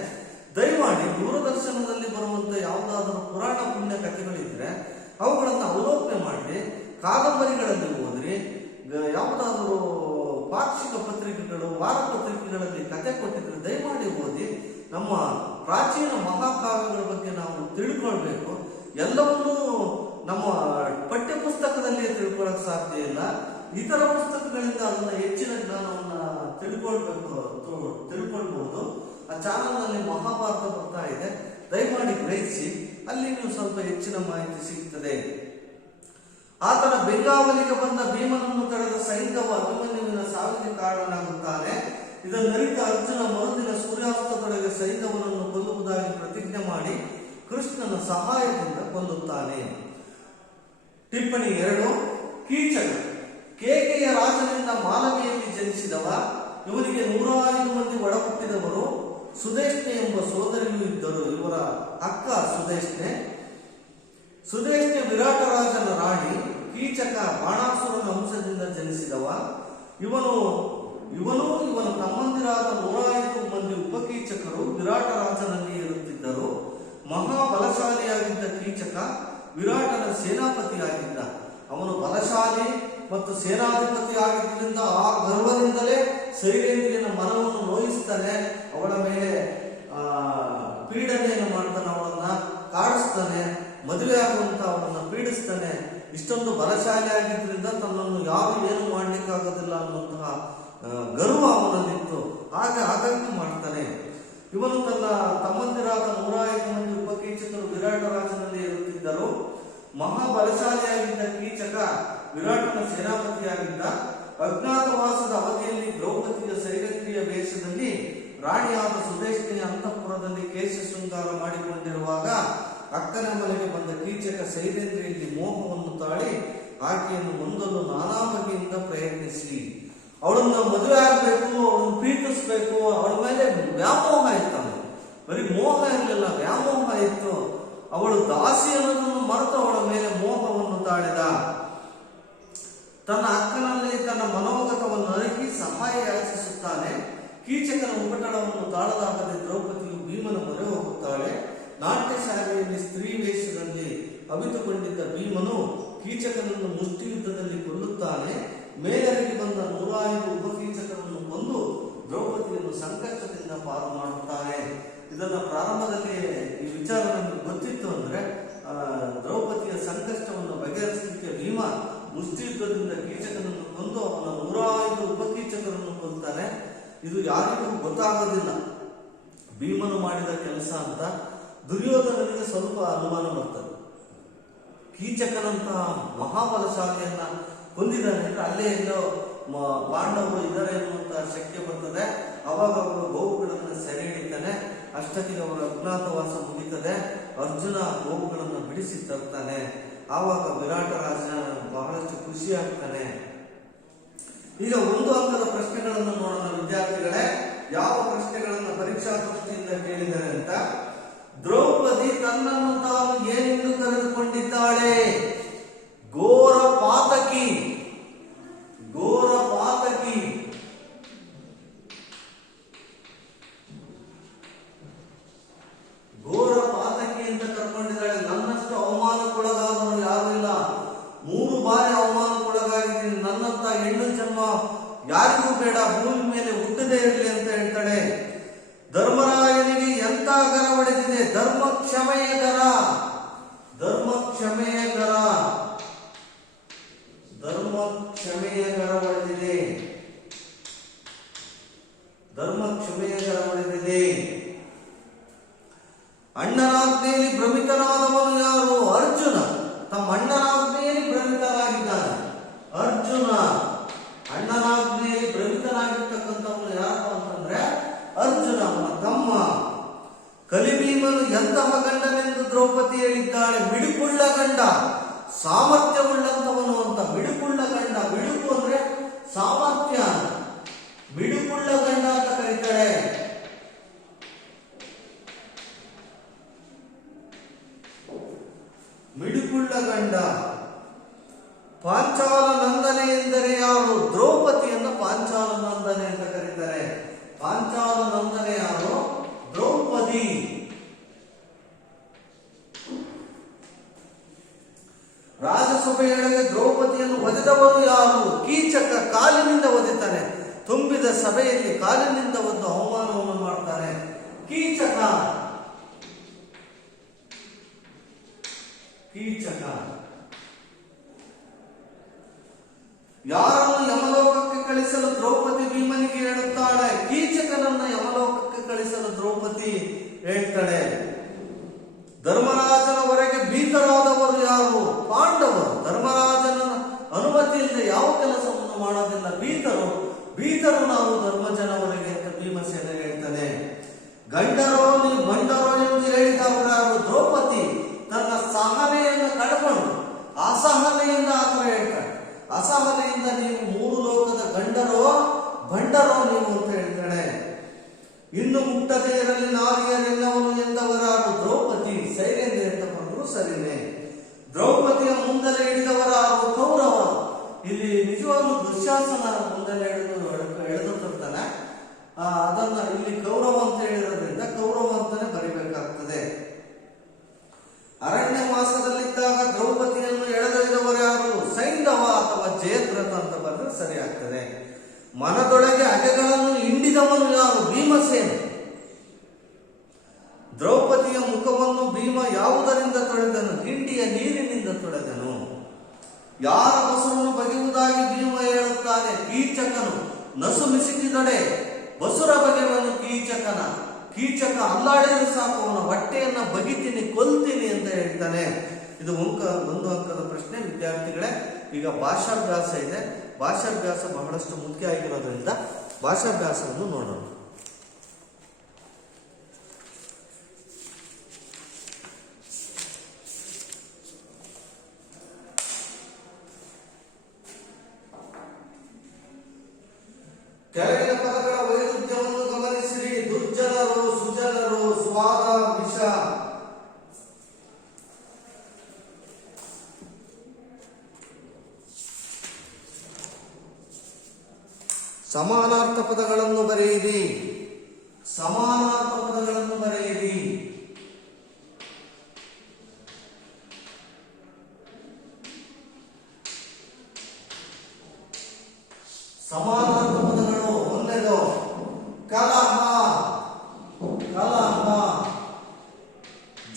ದಯಮಾಡಿ ದೂರದರ್ಶನದಲ್ಲಿ ಬರುವಂತ ಯಾವುದಾದರೂ ಪುರಾಣ ಪುಣ್ಯ ಕಥೆಗಳಿದ್ರೆ ಅವುಗಳನ್ನು ಅವಲೋಕನೆ ಮಾಡಿ, ಕಾದಂಬರಿಗಳಲ್ಲಿ ಓದ್ರಿ. ಯಾವುದಾದರೂ ಪಾಕ್ಷಿಕ ಪತ್ರಿಕೆಗಳು, ವಾರ ಪತ್ರಿಕೆಗಳಲ್ಲಿ ಕಥೆ ಕೊಟ್ಟಿದ್ರೆ ದಯಮಾಡಿ ಓದಿ. ನಮ್ಮ ಪ್ರಾಚೀನ ಮಹಾಕಾವ್ಯಗಳ ಬಗ್ಗೆ ನಾವು ತಿಳ್ಕೊಳ್ಬೇಕು. ಎಲ್ಲವನ್ನೂ ನಮ್ಮ ಪಠ್ಯ ಪುಸ್ತಕದಲ್ಲಿ ತಿಳ್ಕೊಳ್ಳಕ್ ಸಾಧ್ಯ ಇಲ್ಲ. ಇತರ ಪುಸ್ತಕಗಳಿಂದ ಅದನ್ನ ಹೆಚ್ಚಿನ ಜ್ಞಾನವನ್ನ ತಿಳ್ಕೊಳ್ಬಹುದು. ಆ ಚಾನಲ್ನಲ್ಲಿ ಮಹಾಭಾರತ ಬರ್ತಾ ಇದೆ, ದಯಮಾಡಿ ಗ್ರಹಿಸಿ. ಅಲ್ಲಿ ನೀವು ಸ್ವಲ್ಪ ಹೆಚ್ಚಿನ ಮಾಹಿತಿ ಸಿಗ್ತದೆ. ಆತನ ಬೆಂಗಾವಲಿಗೆ ಬಂದ ಭೀಮನನ್ನು ತಡೆದ ಸೈಂಧವ ಅಭಿಮನ್ಯುವಿನ ಸಾವಿಗೆ ಕಾರಣನಾಗುತ್ತಾನೆ. ಇದನ್ನರಿತ ಅರ್ಜುನ ಮರುದಿನ ಸೂರ್ಯಾಸ್ತದೊಳಗೆ ಸೈಂಧವನನ್ನು ಕೊಲ್ಲುವುದಾಗಿ ಪ್ರತಿಜ್ಞೆ ಮಾಡಿ ಕೃಷ್ಣನ ಸಹಾಯದಿಂದ ಕೊಲ್ಲುತ್ತಾನೆ. ಟಿಪ್ಪಣಿ 2. ಕೀಚಕ ಕೇಕೆಯ ರಾಜನಿಂದ ಮಾಲವಿಯಲ್ಲಿ ಜನಿಸಿದವ. ಇವನಿಗೆ 105 ಮಂದಿ ಒಡ ಹುಟ್ಟಿದವರು. ಸುದೇಶ್ನೆ ಎಂಬ ಸೋದರಿಯೂ ಇದ್ದರು. ಇವರ ಅಕ್ಕ ಸುದೇಶ್ನೆ ವಿರಾಟ ರಾಜನ ರಾಣಿ. ಕೀಚಕ ಬಾಣಾಸುರನ ವಂಶದಿಂದ ಜನಿಸಿದವ. ಇವನು ಇವನ ತಮ್ಮಂದಿರಾದ 105 ಮಂದಿ ಉಪಕೀಚಕರು ವಿರಾಟ ರಾಜನಲ್ಲಿ ಇರುತ್ತಿದ್ದರು. ಮಹಾಬಲಶಾಲಿಯಾಗಿದ್ದ ಕೀಚಕ ವಿರಾಟನ ಸೇನಾಪತಿಯಾಗಿದ್ದ. ಅವನು ಬಲಶಾಲಿ ಮತ್ತು ಸೇನಾಧಿಪತಿ ಆಗಿದ್ದರಿಂದ ಆ ಗರ್ವದಿಂದಲೇ ಸೈರೇಂದ್ರಿಯನ ಮನವನ್ನು ನೋಯಿಸ್ತಾನೆ. ಅವಳ ಮೇಲೆ ಪೀಡನೆಯನ್ನು ಮಾಡ್ತಾನೆ, ಅವಳನ್ನ ಕಾಡಿಸ್ತಾನೆ, ಮದುವೆ ಆಗುವಂತ ಅವಳನ್ನ ಪೀಡಿಸ್ತಾನೆ. ಇಷ್ಟೊಂದು ಬಲಶಾಲಿ ಆಗಿದ್ರಿಂದ ತನ್ನನ್ನು ಯಾರು ಏನು ಮಾಡ್ಲಿಕ್ಕಾಗೋದಿಲ್ಲ ಅನ್ನುವಂತಹ ಗರ್ವ ಅವನಲ್ಲಿತ್ತು. ಹಾಗಾಗಿ ಮಾಡ್ತಾನೆ. ಇವನು ತನ್ನ ತಮ್ಮಂದಿರಾದ 105 ಮಂದಿ ಉಪಕೀಚಕರು ವಿರಾಟ ರಾಜನಲ್ಲಿ ಇರುತ್ತಿದ್ದರು. ಮಹಾಬಲಶಾಲಿಯಾಗಿದ್ದ ಕೀಚಕ ವಿರಾಟನ ಸೇನಾಪತಿಯಾಗಿದ್ದ. ಅಜ್ಞಾತವಾಸದ ಅವಧಿಯಲ್ಲಿ ದ್ರೌಪದಿಯ ಸೈರಥಿಯ ವೇಷದಲ್ಲಿ ರಾಣಿಯಾದ ಸುದೇಶ್ನೆಯ ಅಂತಃಪುರದಲ್ಲಿ ಕೇಶ ಶೃಂಗಾರ ಮಾಡಿಕೊಂಡಿರುವಾಗ ಅಕ್ಕನ ಮನೆಗೆ ಬಂದ ಕೀಚಕ ಸೈರೇಂದ್ರಿಯಲ್ಲಿ ಮೋಹವನ್ನು ತಾಳಿ ಆಕೆಯನ್ನು ಹೊಂದಲು ನಾನಾ ಬಗೆಯಿಂದ ಪ್ರಯತ್ನಿಸಿ ಅವಳನ್ನ ಮದುವೆ ಆಗಬೇಕು, ಅವಳನ್ನು ಪ್ರೀತಿಸಬೇಕು, ಅವಳ ಮೇಲೆ ವ್ಯಾಮೋಹ ಇತ್ತು. ಬರೀ ಮೋಹ ಇರಲಿಲ್ಲ, ವ್ಯಾಮೋಹ ಇತ್ತು. ಅವಳು ದಾಸಿ ಅನ್ನೋದನ್ನು ಮರೆತು ಅವಳ ಮೇಲೆ ಮೋಹವನ್ನು ತಾಳಿದ. ತನ್ನ ಅಕ್ಕನಲ್ಲಿ ತನ್ನ ಮನೋಗತವನ್ನು ಅರಿಗಿ ಸಹಾಯ ಯಾಚಿಸುತ್ತಾನೆ. ಕೀಚಕನ ಉಪಟಳವನ್ನು ತಾಳದಾಗದೆ ದ್ರೌಪದಿಯು ಭೀಮನ ಮೊರೆ ಹೋಗುತ್ತಾಳೆ. ನಾಟ್ಯ ಶಾಲೆಯಲ್ಲಿ ಸ್ತ್ರೀ ವೇಷದಲ್ಲಿ ಅವಿತುಕೊಂಡಿದ್ದ ಭೀಮನು ಕೀಚಕನನ್ನು ಮುಷ್ಟಿಯುದ್ಧದಲ್ಲಿ ಕೊಲ್ಲುತ್ತಾನೆ. ಮೇಲರಿಗೆ ಬಂದ 105 ಉಪಕೀಚಕರನ್ನು ಕೊಂದು ದ್ರೌಪದಿಯನ್ನು ಸಂಕಷ್ಟದಿಂದ ಪಾರು ಮಾಡುತ್ತಾನೆ. ಇದನ್ನ ಪ್ರಾರಂಭದಲ್ಲಿ ಈ ವಿಚಾರ ನಮಗೆ ಗೊತ್ತಿತ್ತು. ಅಂದ್ರೆ ದ್ರೌಪದಿಯ ಸಂಕಷ್ಟವನ್ನು ಬಗೆಹರಿಸಲಿಕ್ಕೆ ಭೀಮ ಮುಷ್ಟಿಯುದ್ಧದಿಂದ ಕೀಚಕನನ್ನು ಕೊಂದು ಅವನ 105 ಉಪಕೀಚಕರನ್ನು ಕೊಲ್ತಾನೆ. ಇದು ಯಾರಿಗೂ ಗೊತ್ತಾಗೋದಿಲ್ಲ ಭೀಮನು ಮಾಡಿದ ಕೆಲಸ ಅಂತ. ದುರ್ಯೋಧನನಿಗೆ ಸ್ವಲ್ಪ ಅನುಮಾನ ಬರ್ತದೆ. ಕೀಚಕನಂತಹ ಮಹಾಬಲಶಾಲಿಯನ್ನ ಕೊಂದಿದ್ದಾನೆ ಅಂದ್ರೆ ಅಲ್ಲೇ ಎಲ್ಲೋ ಪಾಂಡವರು ಇದ್ದಾರೆ ಎನ್ನುವಂತಹ ಶಕ್ಯ ಬರ್ತದೆ. ಅವಾಗ ಅವರು ಗೋವುಗಳನ್ನು ಸೆರೆ ಹಿಡಿತಾನೆ. ಅಷ್ಟೊತ್ತಿಗೆ ಅವರ ಅಜ್ಞಾತವಾಸ ಮುಗಿತದೆ. ಅರ್ಜುನ ಗೋವುಗಳನ್ನು ಬಿಡಿಸಿ ತರ್ತಾನೆ. ಆವಾಗ ವಿರಾಟ ರಾಜ ಬಹಳಷ್ಟು ಖುಷಿ ಆಗ್ತಾನೆ. ಈಗ 1 ಅಂಕದ ಪ್ರಶ್ನೆಗಳನ್ನು ನೋಡೋಣ ವಿದ್ಯಾರ್ಥಿಗಳೇ. ಯಾವ ಪ್ರಶ್ನೆಗಳನ್ನು ಪರೀಕ್ಷಾ ದೃಷ್ಟಿಯಿಂದ ಕೇಳಿದ್ದಾರೆ ಅಂತ. ದ್ರೌಪದಿ ತನ್ನನ್ನು ತಾನು ಏನೆಂದು ಕರೆದುಕೊಂಡಿದ್ದಾಳೆ? ಘೋರ ಪಾತಕಿ. ಘೋರ ಪಾತಕಿ. ಘೋರ ಪಾತಕಿ ಅಂತ ಕರ್ಕೊಂಡಿದ್ದಾಳೆ. ನನ್ನಷ್ಟು ಅವಮಾನಕ್ಕೊಳಗಾದವರು ಯಾರು ಇಲ್ಲ. 3 ಬಾರಿ ಅವಮಾನಕ್ಕೊಳಗಾಗಿದ್ದೀನಿ. ನನ್ನಂತ ಹೆಣ್ಣು ಜನ್ಮ ಯಾರಿಗೂ ಬೇಡ, ಭೂಮಿ ಮೇಲೆ ಹುಟ್ಟದೇ ಇರಲಿ ಅಂತ ಹೇಳ್ತಾಳೆ. ಧರ್ಮರಾಯನಿಗೆ ಎಂತ ಗರ ಹೊಡೆದಿದೆ? ಧರ್ಮ ಕ್ಷಮೆಯ ಗರ. ಧರ್ಮ ಕ್ಷಮೆಯ ಗರ. ಧರ್ಮ ಕ್ಷಮೆಯ ಗರ ಹೊಡೆದಿದೆ. ಧರ್ಮ ಕ್ಷಮೆಯ ಗರ ಹೊಡೆದಿದೆ. ಅಣ್ಣನಾಜ್ಞೆಯಲ್ಲಿ ಭ್ರಮಿತನಾದವನು ಯಾರು? ಅರ್ಜುನ. ತಮ್ಮ ಅಣ್ಣನಾಜ್ಞೆಯಲ್ಲಿ ಭ್ರಮಿತನಾಗಿದ್ದಾನೆ ಅರ್ಜುನ. ಅಣ್ಣನಾಜ್ಞೆಯಲ್ಲಿ ಭ್ರಮಿತನಾಗಿರ್ತಕ್ಕಂಥವನು ಯಾರು ಅಂತಂದ್ರೆ ಅರ್ಜುನ, ಅವನ ತಮ್ಮ. ಕಲಿಭೀಮನು ಎಂತಹ ಗಂಡನೆಂದು ದ್ರೌಪದಿ ಹೇಳಿದ್ದಾಳೆ. ಮಿಡುಕುಳ್ಳ ಗಂಡ, ಸಾಮರ್ಥ್ಯವುಳ್ಳಂತವನು ಅಂತ. ಮಿಡುಕುಳ್ಳ ಗಂಡ, ಮಿಡುಕು ಅಂದ್ರೆ ಸಾಮರ್ಥ್ಯ, ಮಿಡುಕುಳ್ಳ ಗಂಡ ಅಂತ ಕರೀತಾಳೆ. ಮಿಡುಕುಳ್ಳ ಗಂಡ. ಪಾಂಚಾಲ ನಂದನೆ ಎಂದರೆ ಯಾರು? ದ್ರೌಪದಿಯನ್ನ ಪಾಂಚಾಲ ನಂದನೆ ಅಂತ ಕರೀತಾರೆ. ಪಾಂಚಾಲ ನಂದನೆ ಯಾರು? ದ್ರೌಪದಿ. ರಾಜಸಭೆಯೊಳಗೆ ದ್ರೌಪದಿಯನ್ನು ಒದೆದವರು ಯಾರು? ಕೀಚಕ. ಕಾಲಿನಿಂದ ಒದೆತಾನೆ. ತುಂಬಿದ ಸಭೆಯಲ್ಲಿ ಕಾಲಿನಿಂದ ಒಂದು ಅವಮಾನವನ್ನು ಮಾಡ್ತಾನೆ ಕೀಚಕ. ಕೀಚಕ. ಯಾರನ್ನು ಯಮಲೋಕಕ್ಕೆ ಕಳಿಸಲು ದ್ರೌಪದಿ ಭೀಮನಿಗೆ ಹೇಳುತ್ತಾಳೆ? ಕೀಚಕನನ್ನ ಯಮಲೋಕಕ್ಕೆ ಕಳಿಸಲು ದ್ರೌಪದಿ ಹೇಳ್ತಾಳೆ. ಧರ್ಮರಾಜನವರೆಗೆ ಭೀತರಾದವರು ಯಾರು? ಪಾಂಡವರು. ಧರ್ಮರಾಜನ ಅನುಮತಿಯಿಂದ ಯಾವ ಕೆಲಸವನ್ನು ಮಾಡೋದಿಲ್ಲ. ಭೀತರು ನಾವು ಧರ್ಮಜನವರೆಗೆ ಅಂತ ಭೀಮಸೇನ ಹೇಳ್ತಾನೆ. ಗಂಡರೋ ನೀವು ಗಂಡರೋ ಎಂದು ಹೇಳಿದವರು ಯಾರು? ದ್ರೌಪದಿ. ತನ್ನ ಸಹನೆಯನ್ನು ಕಳ್ಕೊಂಡು ಅಸಹನೆಯಿಂದ ಆತರ ಹೇಳ್ತಾಳೆ. ಅಸಹನೆಯಿಂದ ನೀವು ಮೂರು ಲೋಕದ ಗಂಡರೋ ಬಂಡರೋ ನೀವು ಅಂತ ಹೇಳ್ತಾಳೆ. ಇನ್ನು ಮುಟ್ಟದೇ ಇರಲಿ ನಾರಿಯರೆಲ್ಲವನು ಎಂದವರಾರು? ದ್ರೌಪದಿ. ಸೈಲೆಂಟ್ ಅಂತ ಬಂದ್ರು ಸರಿನೇ. ದ್ರೌಪದಿಯ ಮುಂದಲೆ ಹಿಡಿದವರಾರು? ಕೌರವ. ಇಲ್ಲಿ ನಿಜವಾಗ್ಲೂ ದುಶ್ಯಾಸನ ಮುಂದಲೆ ಎಳೆದಿರ್ತಾನೆ. ಅದನ್ನ ಇಲ್ಲಿ ಕೌರವ ಅಂತ ಹೇಳಿರೋದ್ರಿಂದ ಕೌರವ ಅಂತಾನೆ ಬರಿಬೇಕಾಗ್ತದೆ. ಅರಣ್ಯವಾಸದಲ್ಲಿದ್ದಾಗ ದ್ರೌಪದಿಯನ್ನು ಎಳೆದೊಯ್ದವರು ಯಾರು? ಸೈಂಧವ ಅಥವಾ ಜಯದ್ರಥ ಅಂತ ಬರೆದ್ರೆ ಸರಿ ಆಗ್ತದೆ. ಮನದೊಳಗೆ ಅಗೆಗಳನ್ನು ಹಿಂಡಿದವನು ಯಾರು? ಭೀಮಸೇನ. ದ್ರೌಪದಿಯ ಮುಖವನ್ನು ಭೀಮ ಯಾವುದರಿಂದ ತೊಳೆದನು? ಹಿಂಡಿಯ ನೀರಿನಿಂದ ತೊಳೆದನು. ಯಾರ ಬಸುರನ್ನು ಬಗೆಯುವುದಾಗಿ ಭೀಮ ಹೇಳುತ್ತಾನೆ? ಕೀಚಕನು. ನಸು ಮಿಸುಕಿದೊಡೆ ಬಸುರ ಬಗೆವನು ಕೀಚಕನ. ಕೀಚಕ ಅಲ್ಲಾಡಿದ್ರೆ ಸಾಕು ಅವನ ಹೊಟ್ಟೆಯನ್ನ ಬಗಿತೀನಿ, ಕೊಲ್ತೀನಿ ಅಂತ ಹೇಳ್ತಾನೆ. ಇದು ಒಂದು ಅಂಕದ ಪ್ರಶ್ನೆ ವಿದ್ಯಾರ್ಥಿಗಳೇ. ಈಗ ಭಾಷಾಭ್ಯಾಸ ಇದೆ. ಭಾಷಾಭ್ಯಾಸ ಬಹಳಷ್ಟು ಮುಖ್ಯ ಆಗಿರೋದ್ರಿಂದ ಭಾಷಾಭ್ಯಾಸವನ್ನು ನೋಡೋಣ. ಕೆಳಗಿನ ಪದಗಳ ವೈರುಧ್ಯವನ್ನು ಗಮನಿಸಿರಿ. ದುರ್ಜನರು, ಸುಜನರು, ಸ್ವಾದ, ವಿಷ. ಸಮಾನಾರ್ಥ ಪದಗಳನ್ನು ಬರೆಯಿರಿ. ಸಮಾನಾರ್ಥ ಪದಗಳನ್ನು ಬರೆಯಿರಿ. ಸಮಾನಾರ್ಥ ಪದಗಳು ಒಂದನೇದು ಕಲಹ. ಕಲಹ,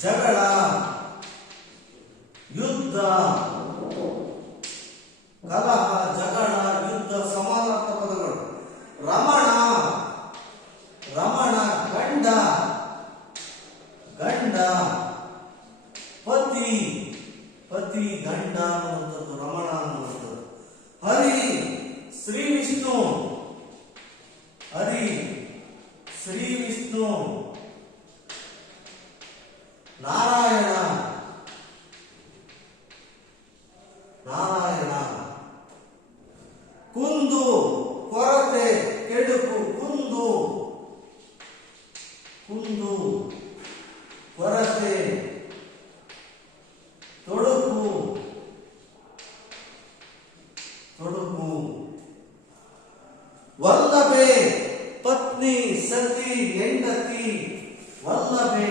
ಜಗಳ, ಯುದ್ಧ. ಕಲಹ, ಜಗಳ, ಯುದ್ಧ ಸಮಾನಾರ್ಥ ಪದಗಳು. ರಮಣ. ರಮಣ ಗಂಡ. ಗಂಡ. ಪತಿ. ಪತಿ ಗಂಡ ಅನ್ನುವಂಥದ್ದು ರಮಣ ಅನ್ನುವಂಥದ್ದು. ಹರಿ ಶ್ರೀ ವಿಷ್ಣು. ಹರಿ ಶ್ರೀ ವಿಷ್ಣು. ನಾರಾಯಣ. ನಾರಾಯಣ. ಕುಂದು ಕೊರತೆ ಕೆಡುಕು. ಕುಂದು. ಕುಂದು ಕೊರತೆ ತೊಡಕು. ತೊಡಕು. ವಲ್ಲಭೆ ಪತ್ನಿ, ಸತಿ, ಹೆಂಡತಿ. ವಲ್ಲಭೆ.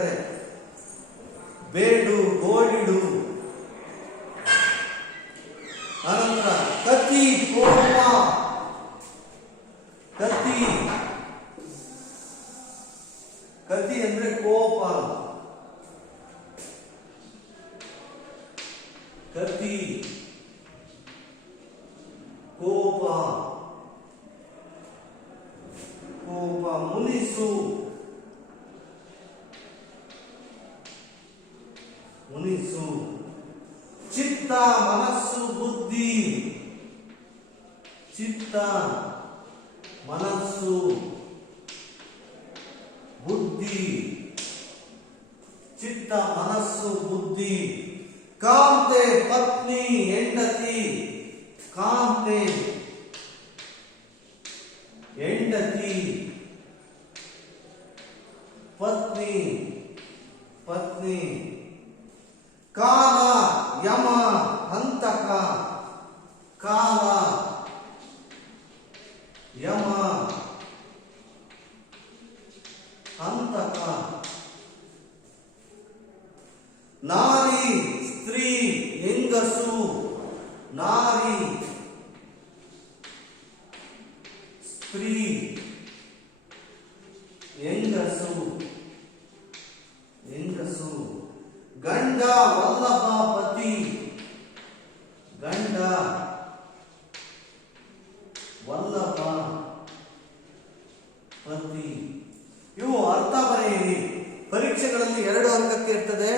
ಹೇಳ್ತಾರೆ. ಬೇಡು, ಗೋಳಿಡು, ಅನಂತರ ಕತಿ, ಕೋಪ. ಕತಿ ಅಂದ್ರೆ ಕೋಪ. ಕತಿ, ಕೋಪ. ಮುನಿಸು, ಚಿತ್ತ, ಮನಸ್ಸು, ಬುದ್ಧಿ. ಚಿತ್ತ, ಮನಸ್ಸು, ಬುದ್ಧಿ. ಚಿತ್ತ, ಮನಸ್ಸು, ಬುದ್ಧಿ. ಕಾಂತೆ, ಪತ್ನಿ, ಹೆಂಡತಿ. ಕಾಂತೆ, ಹೆಂಡತಿ. ಪತ್ನಿ, ಕಾಲ, ಯಮ, ಹಂತಕ. ಕಾಲ, ಯಮ, ಹಂತಕ. ನಾರಿ, ಸ್ತ್ರೀ, ಹೆಂಗಸು. ನಾರಿ, ಸ್ತ್ರೀ, ಹೆಂಗಸು. ಗಂಡ, ವಲ್ಲಭ, ಪತಿ. ಗಂಡ, ವಲ್ಲಭ, ಪತಿ. ಇವು ಅರ್ಥ ಬರೆಯಿರಿ. ಪರೀಕ್ಷೆಗಳಲ್ಲಿ 2 ಅಂಕಕ್ಕೆ ಇರ್ತದೆ.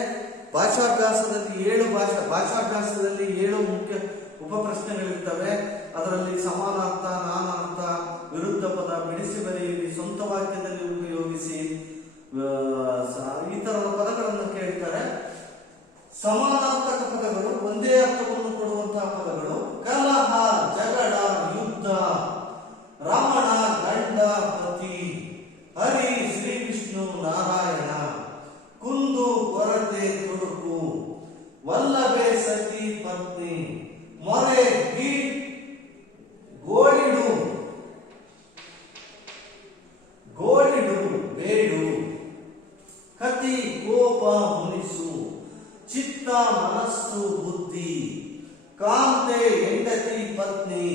ಭಾಷಾಭ್ಯಾಸದಲ್ಲಿ 7 ಮುಖ್ಯ ಉಪಪ್ರಶ್ನೆಗಳಿರ್ತವೆ. ಅದರಲ್ಲಿ ಸಮಾನಾರ್ಥ, ನಾನಾರ್ಥ, ವಿರುದ್ಧ ಪದ, ಬಿಡಿಸಿ ಬರೆಯಿರಿ, ಸ್ವಂತ ವಾಕ್ಯದಲ್ಲಿ ಉಪಯೋಗಿಸಿ, ಈ ತರದ ಪದಗಳನ್ನು ಕೇಳ್ತಾರೆ. ಸಮಾನಾರ್ಥಕ ಪದಗಳು ಒಂದೇ ಅರ್ಥವನ್ನು ಕೊಡುವಂತಹ ಪದಗಳು. ಕಲಹ, ಜಗಳ, ಯುದ್ಧ. ರಮಣ, ಗಂಡ, ಪತಿ. ಹರಿ, ಶ್ರೀ ವಿಷ್ಣು, ನಾರಾಯಣ. ಕುಂದು, ಕೊರತೆ, ತುಡುಕು. ವಲ್ಲಭೆ, ಸತಿ, ಪತ್ನಿ. ಮೊರೆ, ಗೋಳಿಡು, ಬೇಡು. ಕತಿ, ಕೋಪ, ಮುನಿಸು. ಚಿತ್ತ, ಮನಸ್ಸು, ಬುದ್ಧಿ. ಕಾಂತೆ, ಹೆಂಡತಿ, ಪತ್ನಿ.